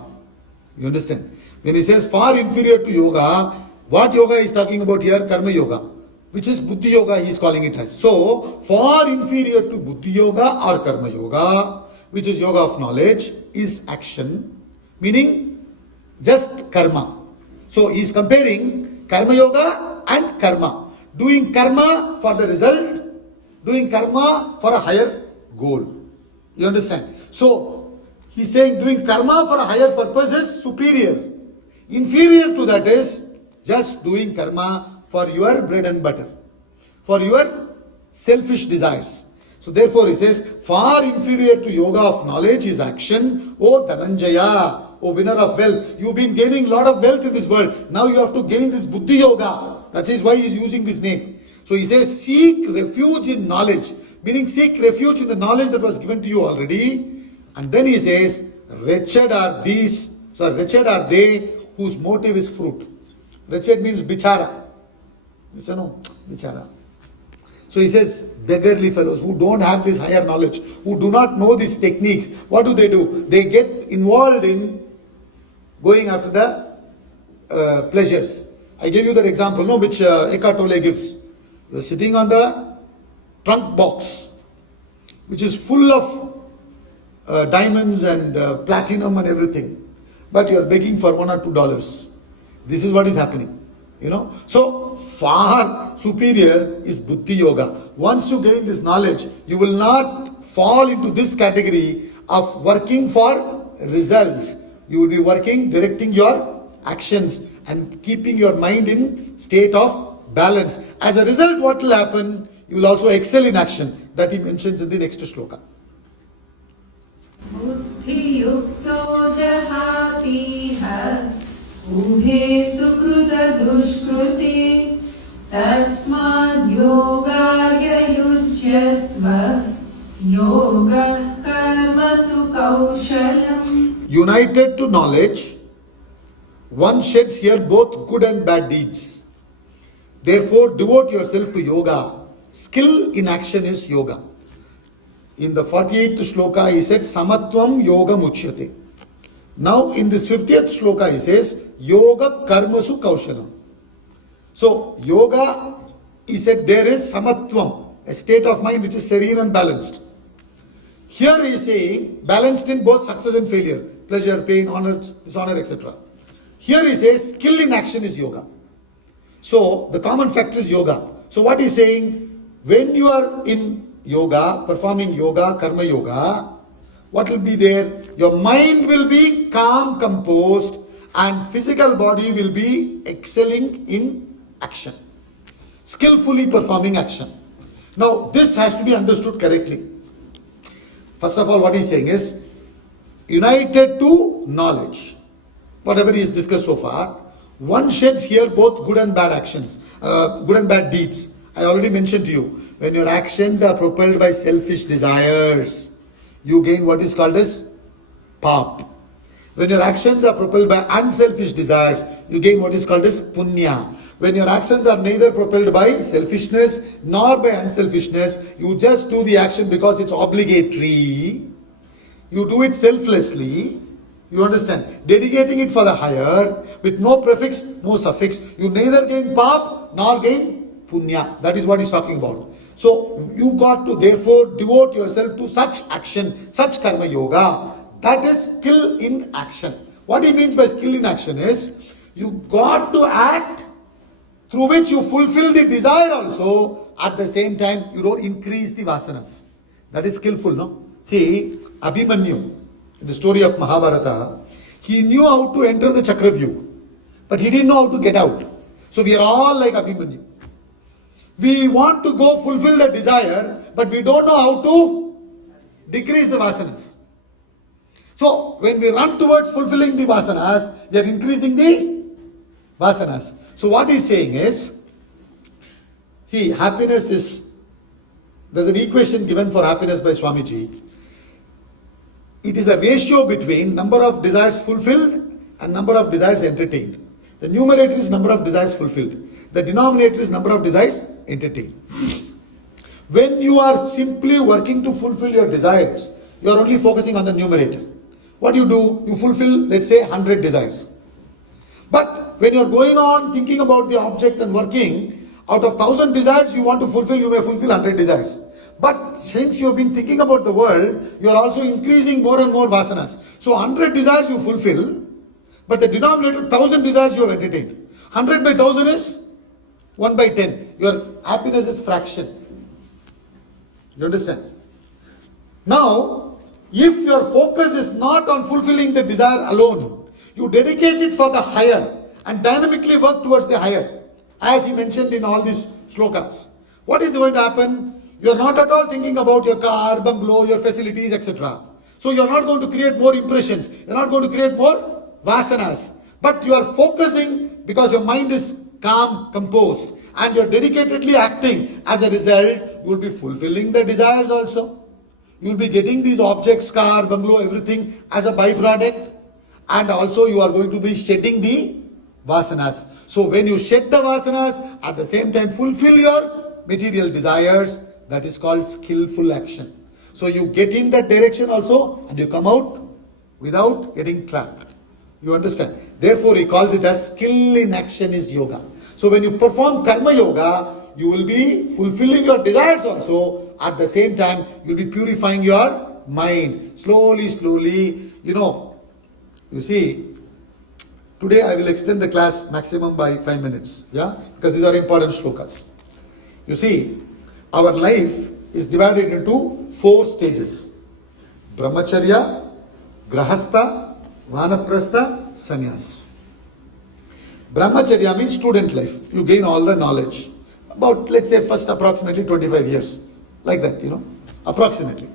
You understand? When he says far inferior to yoga, what yoga is talking about here? Karma yoga, which is buddhi yoga he is calling it as. So, far inferior to buddhi yoga or karma yoga, which is yoga of knowledge, is action, meaning just karma. So, he is comparing karma yoga and karma. Doing karma for the result, doing karma for a higher goal. You understand? So, he is saying doing karma for a higher purpose is superior. Inferior to that is just doing karma for your bread and butter, for your selfish desires. So therefore he says, far inferior to yoga of knowledge is action. O Dhananjaya, O winner of wealth. You've been gaining a lot of wealth in this world. Now you have to gain this buddhi yoga. That is why he is using this name. So he says, seek refuge in knowledge. Meaning seek refuge in the knowledge that was given to you already. And then he says, wretched are they whose motive is fruit. Wretched means bichara. Listen, no, bichara. So he says, beggarly fellows who don't have this higher knowledge, who do not know these techniques, what do? They get involved in going after the pleasures. I gave you that example, no, which Eckhart Tolle gives. You're sitting on the trunk box, which is full of diamonds and platinum and everything. But you're begging for $1 or $2. This is what is happening. You know, so far superior is buddhi yoga. Once you gain this knowledge, you will not fall into this category of working for results. You will be working, directing your actions and keeping your mind in state of balance. As a result, what will happen? You will also excel in action. That he mentions in the next shloka. Buddhi yukto jahatiha Ubhe sukruta dushkruti tasmad yogaya yujyasva yoga karma sukaushalam. United to knowledge, one sheds here both good and bad deeds. Therefore, devote yourself to yoga. Skill in action is yoga. In the 48th shloka, he said, Samatvam yoga muchyate. Now, in this 50th shloka, he says, Yoga karmasu kaushalam. So, yoga, he said, there is samatvam, a state of mind which is serene and balanced. Here he is saying, balanced in both success and failure, pleasure, pain, honor, dishonor, etc. Here he says, skill in action is yoga. So, the common factor is yoga. So, what he is saying, when you are in yoga, performing yoga, karma yoga, what will be there? Your mind will be calm, composed, and physical body will be excelling in action. Skillfully performing action. Now, this has to be understood correctly. First of all, what he is saying is, united to knowledge. Whatever he has discussed so far, one sheds here both good and bad actions, good and bad deeds. I already mentioned to you, when your actions are propelled by selfish desires, you gain what is called as pap. When your actions are propelled by unselfish desires, you gain what is called as punya. When your actions are neither propelled by selfishness nor by unselfishness, you just do the action because it's obligatory. You do it selflessly. You understand? Dedicating it for the higher, with no prefix, no suffix. You neither gain pap nor gain punya. That is what he's talking about. So, you got to therefore devote yourself to such action, such karma yoga. That is skill in action. What he means by skill in action is, you got to act through which you fulfill the desire also. At the same time, you don't increase the vasanas. That is skillful, no? See, Abhimanyu, in the story of Mahabharata, he knew how to enter the Chakravyuh, but he didn't know how to get out. So we are all like Abhimanyu. We want to go fulfill the desire, but we don't know how to decrease the vasanas. So, when we run towards fulfilling the vasanas, we are increasing the vasanas. So, what he is saying is, see, happiness is, there's an equation given for happiness by Swamiji. It is a ratio between number of desires fulfilled and number of desires entertained. The numerator is number of desires fulfilled. The denominator is number of desires entertained. When you are simply working to fulfill your desires, you are only focusing on the numerator. What you do? You fulfill, let's say, 100 desires. But when you are going on thinking about the object and working, out of 1,000 desires you want to fulfill, you may fulfill 100 desires. But since you have been thinking about the world, you are also increasing more and more vasanas. So 100 desires you fulfill, but the denominator 1,000 desires you have entertained. 100 by 1,000 is 1 by 10. Your happiness is fraction. You understand? Now, if your focus is not on fulfilling the desire alone, you dedicate it for the higher and dynamically work towards the higher. As he mentioned in all these shlokas. What is going to happen? You are not at all thinking about your car, bungalow, your facilities, etc. So you are not going to create more impressions. You are not going to create more vasanas. But you are focusing because your mind is calm, composed, and you are dedicatedly acting. As a result, you will be fulfilling the desires also. You will be getting these objects, car, bungalow, everything as a byproduct. And also you are going to be shedding the vasanas. So when you shed the vasanas, at the same time fulfill your material desires, that is called skillful action. So you get in that direction also and you come out without getting trapped. You understand? Therefore he calls it as skill in action is yoga. So when you perform karma yoga, you will be fulfilling your desires also. At the same time, you will be purifying your mind. Slowly, you see, today I will extend the class maximum by 5 minutes. Yeah? Because these are important shlokas. You see, our life is divided into 4 stages. Brahmacharya, Grahastha, Vanaprastha, Sannyas. Brahmacharya means student life. You gain all the knowledge. About, let's say, first approximately 25 years. Like that, approximately.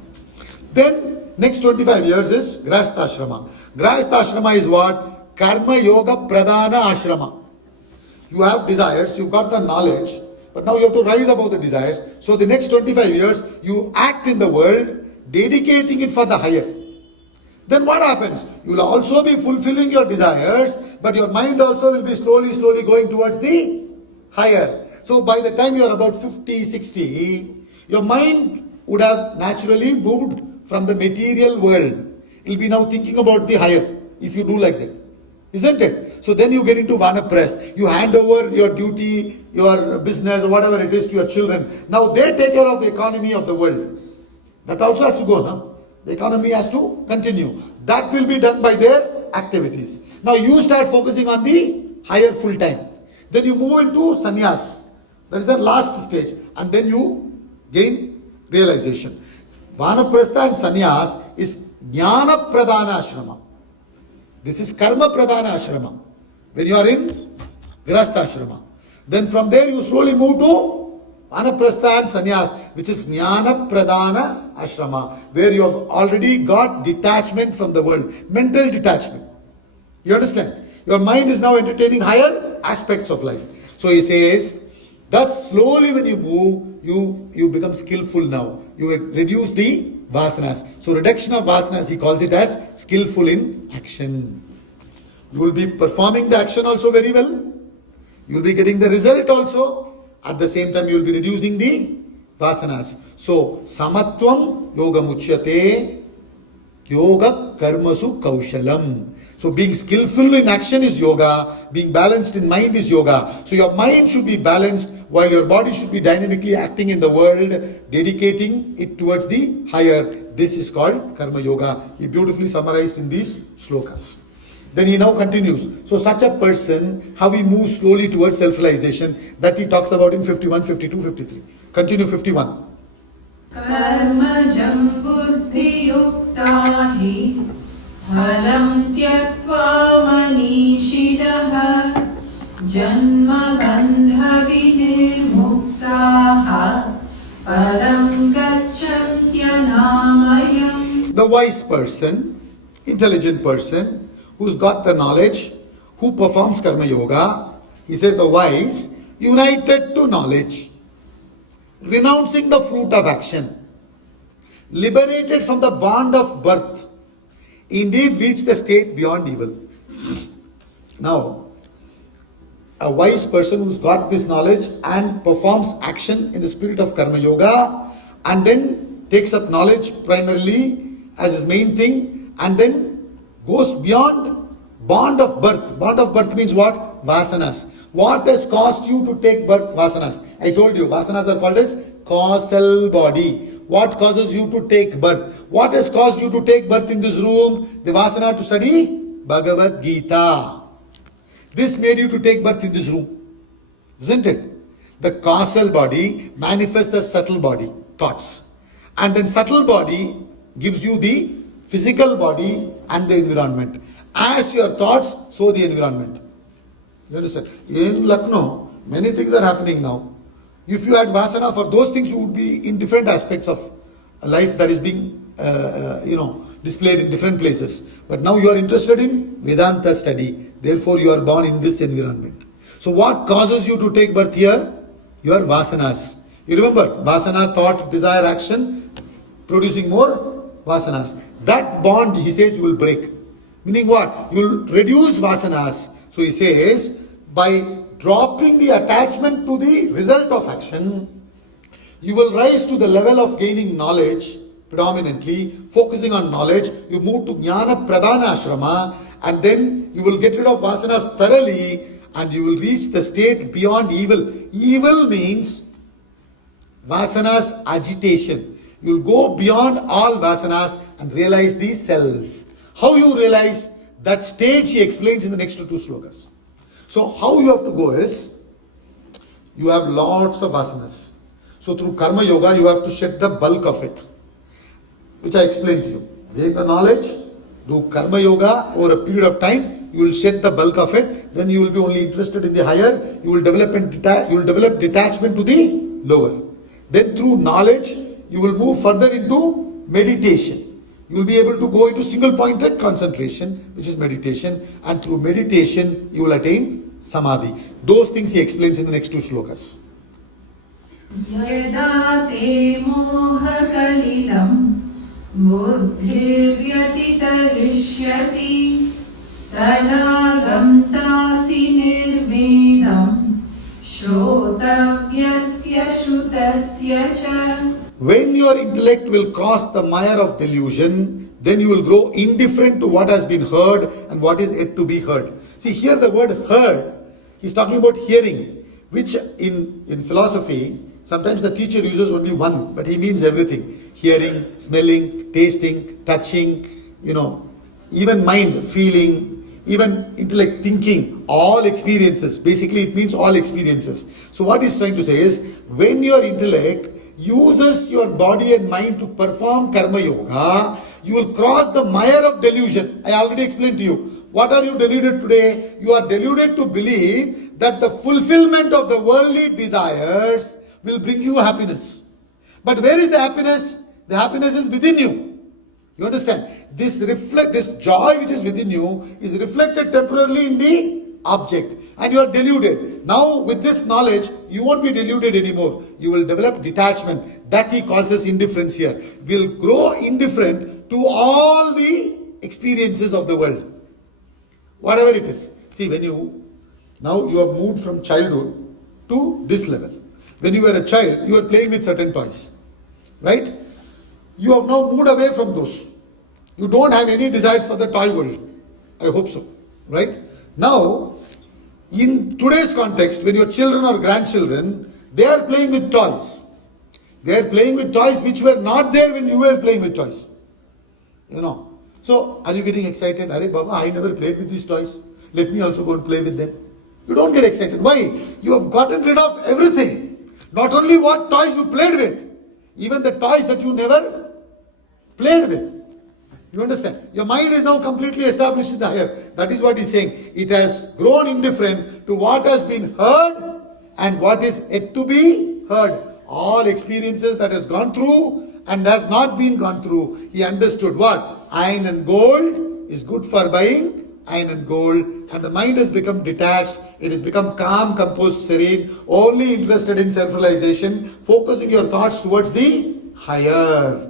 Then, next 25 years is Grahastha Ashrama. Grahastha Ashrama is what? Karma Yoga Pradhana Ashrama. You have desires, you got the knowledge, but now you have to rise above the desires. So the next 25 years, you act in the world, dedicating it for the higher. Then what happens? You will also be fulfilling your desires, but your mind also will be slowly going towards the higher. So by the time you are about 50, 60, your mind would have naturally moved from the material world. It will be now thinking about the higher, if you do like that. Isn't it? So then you get into vanaprastha. You hand over your duty, your business, or whatever it is to your children. Now they take care of the economy of the world. That also has to go, no? The economy has to continue. That will be done by their activities. Now you start focusing on the higher full time. Then you move into sannyas. That is the last stage. And then you gain realization. Vanaprastha and sannyas is jnana pradhana ashrama. This is karma pradhana ashrama. When you are in grahastha ashrama. Then from there you slowly move to vanaprastha and sannyas, which is jnana pradhana ashrama, where you have already got detachment from the world. Mental detachment. You understand? Your mind is now entertaining higher aspects of life. So he says, thus slowly when you move, you become skillful now. You reduce the vasanas. So reduction of vasanas, he calls it as skillful in action. You will be performing the action also very well. You will be getting the result also. At the same time, you will be reducing the vasanas. So samatvam yoga muchyate, yoga karmasu kaushalam. So being skillful in action is yoga, being balanced in mind is yoga. So your mind should be balanced while your body should be dynamically acting in the world, dedicating it towards the higher. This is called karma yoga. He beautifully summarized in these shlokas. Then he now continues. So such a person, how he moves slowly towards self-realization, that he talks about in 51, 52, 53. Continue 51. Karmajam buddhi yuktahi Phalam tyaktva manishidaha Janma bandha vinirmuktaha Padam gacchantyanāmayam. The wise person, intelligent person, who's got the knowledge, who performs karma yoga, he says the wise, united to knowledge, renouncing the fruit of action, liberated from the bond of birth, indeed reach the state beyond evil. Now, a wise person who's got this knowledge and performs action in the spirit of karma yoga and then takes up knowledge primarily as his main thing and then goes beyond bond of birth. Bond of birth means what? Vasanas. What has caused you to take birth? Vasanas. I told you, vasanas are called as causal body. What causes you to take birth? What has caused you to take birth in this room? The vasana to study Bhagavad Gita. This made you to take birth in this room. Isn't it? The causal body manifests as subtle body, thoughts. And then subtle body gives you the physical body and the environment. As your thoughts, so the environment. You understand? In Lucknow, many things are happening now. If you had vasana for those things, you would be in different aspects of life that is being, displayed in different places. But now you are interested in Vedanta study. Therefore, you are born in this environment. So what causes you to take birth here? Your vasanas. You remember, vasana, thought, desire, action, producing more vasanas. That bond, he says, you will break. Meaning what? You will reduce vasanas. So he says, by dropping the attachment to the result of action, you will rise to the level of gaining knowledge, predominantly, focusing on knowledge. You move to jnana pradhana ashrama, and then you will get rid of vasanas thoroughly, and you will reach the state beyond evil. Evil means vasanas agitation. You will go beyond all vasanas and realize the self. How you realize that stage he explains in the next two slokas. So how you have to go is, you have lots of vasanas. So through karma yoga, you have to shed the bulk of it, which I explained to you. Gain the knowledge, do karma yoga over a period of time, you will shed the bulk of it, then you will be only interested in the higher, you will develop detachment to the lower. Then through knowledge, you will move further into meditation. You will be able to go into single-pointed concentration, which is meditation, and through meditation, you will attain samadhi. Those things he explains in the next two slokas. Yada te moha kalilam बुद्धिर्व्यतितरिष्यति तदा गन्तासि निर्वेदं श्रोतव्यस्य श्रुतस्य च. When your intellect will cross the mire of delusion, then you will grow indifferent to what has been heard and what is yet to be heard. See, here the word heard, he's talking about hearing, which in philosophy, sometimes the teacher uses only one, but he means everything. Hearing, smelling, tasting, touching, even mind, feeling, even intellect, thinking, all experiences. Basically, it means all experiences. So what he's trying to say is, when your intellect uses your body and mind to perform karma yoga, you will cross the mire of delusion. I already explained to you. What are you deluded today? You are deluded to believe that the fulfillment of the worldly desires will bring you happiness. But where is the happiness? The happiness is within you. You understand? This joy which is within you is reflected temporarily in the object, and you are deluded. Now with this knowledge, you won't be deluded anymore. You will develop detachment. That he calls as indifference here. Will grow indifferent to all the experiences of the world. Whatever it is. See, now you have moved from childhood to this level. When you were a child, you were playing with certain toys. Right? You have now moved away from those. You don't have any desires for the toy world. I hope so. Right? Now, in today's context, when your children or grandchildren, they are playing with toys. They are playing with toys which were not there when you were playing with toys. So, are you getting excited? Arey Baba, I never played with these toys. Let me also go and play with them. You don't get excited. Why? You have gotten rid of everything. Not only what toys you played with, even the toys that you never played with. You understand? Your mind is now completely established in the higher. That is what he's saying. It has grown indifferent to what has been heard and what is yet to be heard. All experiences that has gone through and has not been gone through. He understood what? Iron and gold is good for buying iron and gold. And the mind has become detached. It has become calm, composed, serene, only interested in self-realization, focusing your thoughts towards the higher.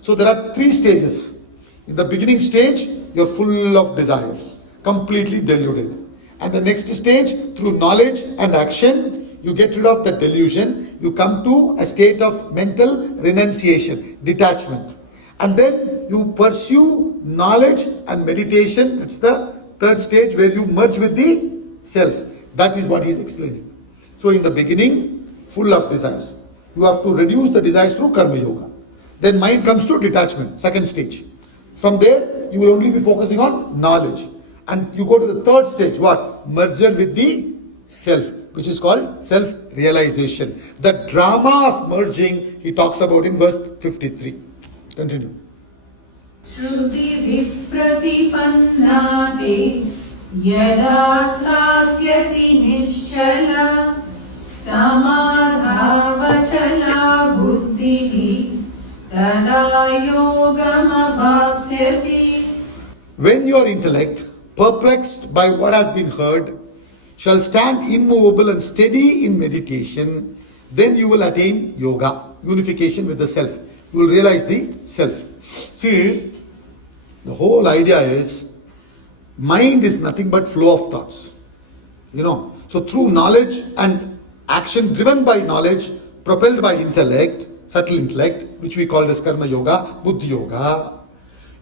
So there are 3 stages. In the beginning stage, you're full of desires, completely deluded. And the next stage, through knowledge and action, you get rid of the delusion. You come to a state of mental renunciation, detachment. And then you pursue knowledge and meditation. It's the 3rd stage where you merge with the self. That is what he is explaining. So in the beginning, full of desires. You have to reduce the desires through karma yoga. Then mind comes to detachment, 2nd stage. From there, you will only be focusing on knowledge. And you go to the 3rd stage, what? Merger with the self, which is called self-realization. The drama of merging, he talks about in verse 53. Continue. Shruti vipratipanna te yada stasyati nischala samadhavachala buddhihi tada yogamabhapsyasi. When your intellect, perplexed by what has been heard, shall stand immovable and steady in meditation, then you will attain yoga, unification with the self. You will realize the self. See, the whole idea is, mind is nothing but flow of thoughts. So through knowledge and action driven by knowledge, propelled by intellect, subtle intellect, which we call as karma yoga, buddhi yoga,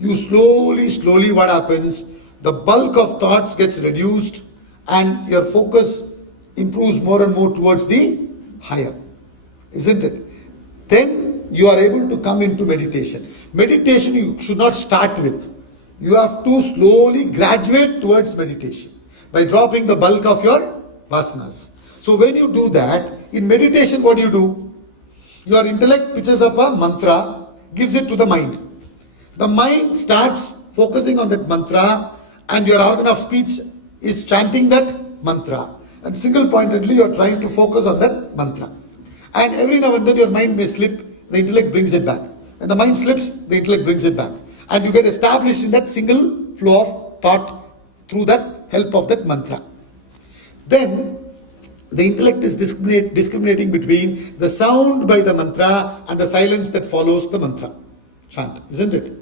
you slowly what happens? The bulk of thoughts gets reduced and your focus improves more and more towards the higher. Isn't it? Then you are able to come into meditation. Meditation you should not start with. You have to slowly graduate towards meditation by dropping the bulk of your vasanas. So when you do that, in meditation what do? Your intellect pitches up a mantra, gives it to the mind. The mind starts focusing on that mantra and your organ of speech is chanting that mantra. And single-pointedly you are trying to focus on that mantra. And every now and then your mind may slip, the intellect brings it back. When the mind slips, the intellect brings it back. And you get established in that single flow of thought through that help of that mantra. Then the intellect is discriminating between the sound by the mantra and the silence that follows the mantra. chant, isn't it?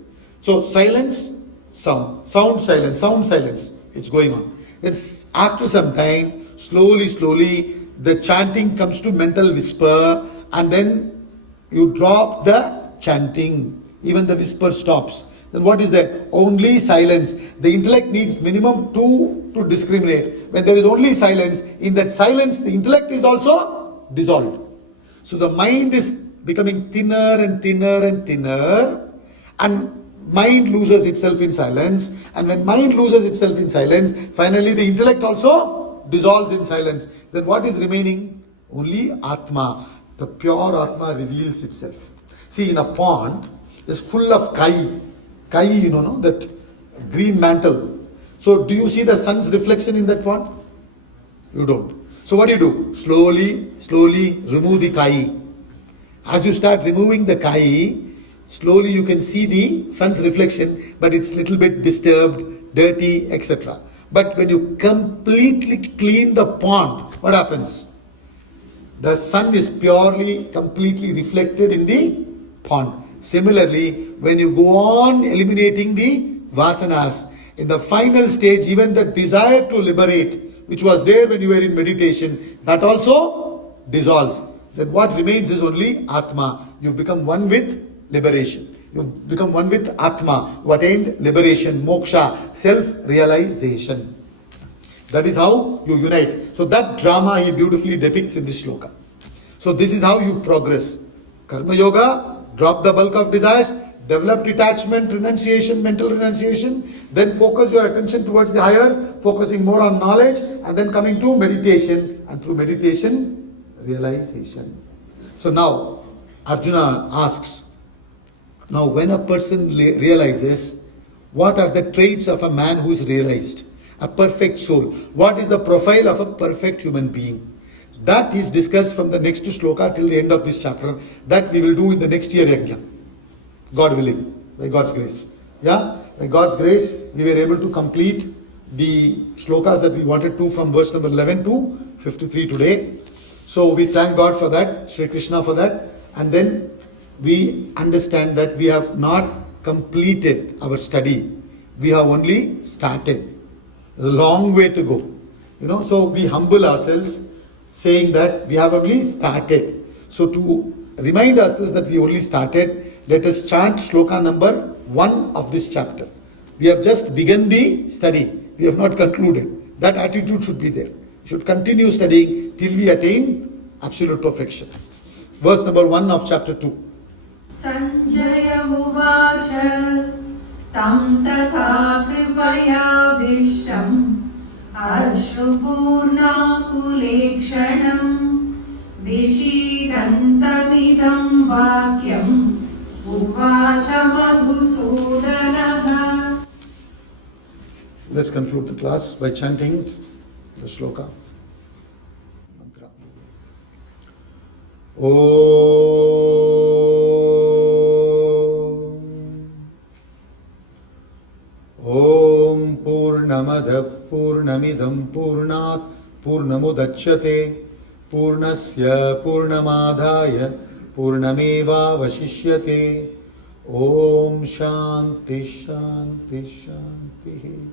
So silence, sound, sound, silence, it's going on. It's after some time, slowly, the chanting comes to mental whisper, and then you drop the chanting, even the whisper stops. Then what is there? Only silence. The intellect needs minimum two to discriminate. When there is only silence, in that silence, the intellect is also dissolved. So the mind is becoming thinner and thinner, and mind loses itself in silence. And when mind loses itself in silence, finally the intellect also dissolves in silence. Then what is remaining? Only Atma. The pure Atma reveals itself. See, in a pond is full of kai, no, that green mantle. So do you see the sun's reflection in that pond? You don't. So what do? Slowly remove the kai. As you start removing the kai, slowly you can see the sun's reflection, but it's little bit disturbed, dirty, etc. But when you completely clean the pond, what happens? The sun is completely reflected in the pond. Similarly, when you go on eliminating the vasanas, in the final stage, even the desire to liberate, which was there when you were in meditation, that also dissolves. Then what remains is only Atma. You've become one with liberation. You've become one with Atma. You attained liberation, moksha, self-realization. That is how you unite. So that drama he beautifully depicts in this shloka. So this is how you progress. Karma yoga, drop the bulk of desires, develop detachment, renunciation, mental renunciation, then focus your attention towards the higher, focusing more on knowledge, and then coming to meditation, and through meditation, realization. So now, Arjuna asks, now when a person realizes, what are the traits of a man who is realized? A perfect soul. What is the profile of a perfect human being? That is discussed from the next shloka till the end of this chapter. That we will do in the next year yajna. God willing, by God's grace. Yeah? By God's grace, we were able to complete the shlokas that we wanted to from verse number 11 to 53 today. So we thank God for that, Sri Krishna for that. And then we understand that we have not completed our study. We have only started. There's a long way to go. So we humble ourselves, saying that we have only started. So to remind ourselves that we only started, let us chant shloka number 1 of this chapter. We have just begun the study. We have not concluded. That attitude should be there. We should continue studying till we attain absolute perfection. Verse number 1 of chapter 2. Sanjaya uvacha tam tatha kripaya vishtam Ashrupurna kulekshanam Vishidantamidam vakyam Uvacha madhusudanaha. Let's conclude the class by chanting the shloka. Mantra. Om Purnamada Purnamidam Purnat Purnamudachyate Purnasya Purnamadhaya Purnameva Vashishyate. Om Shanti Shanti Shanti.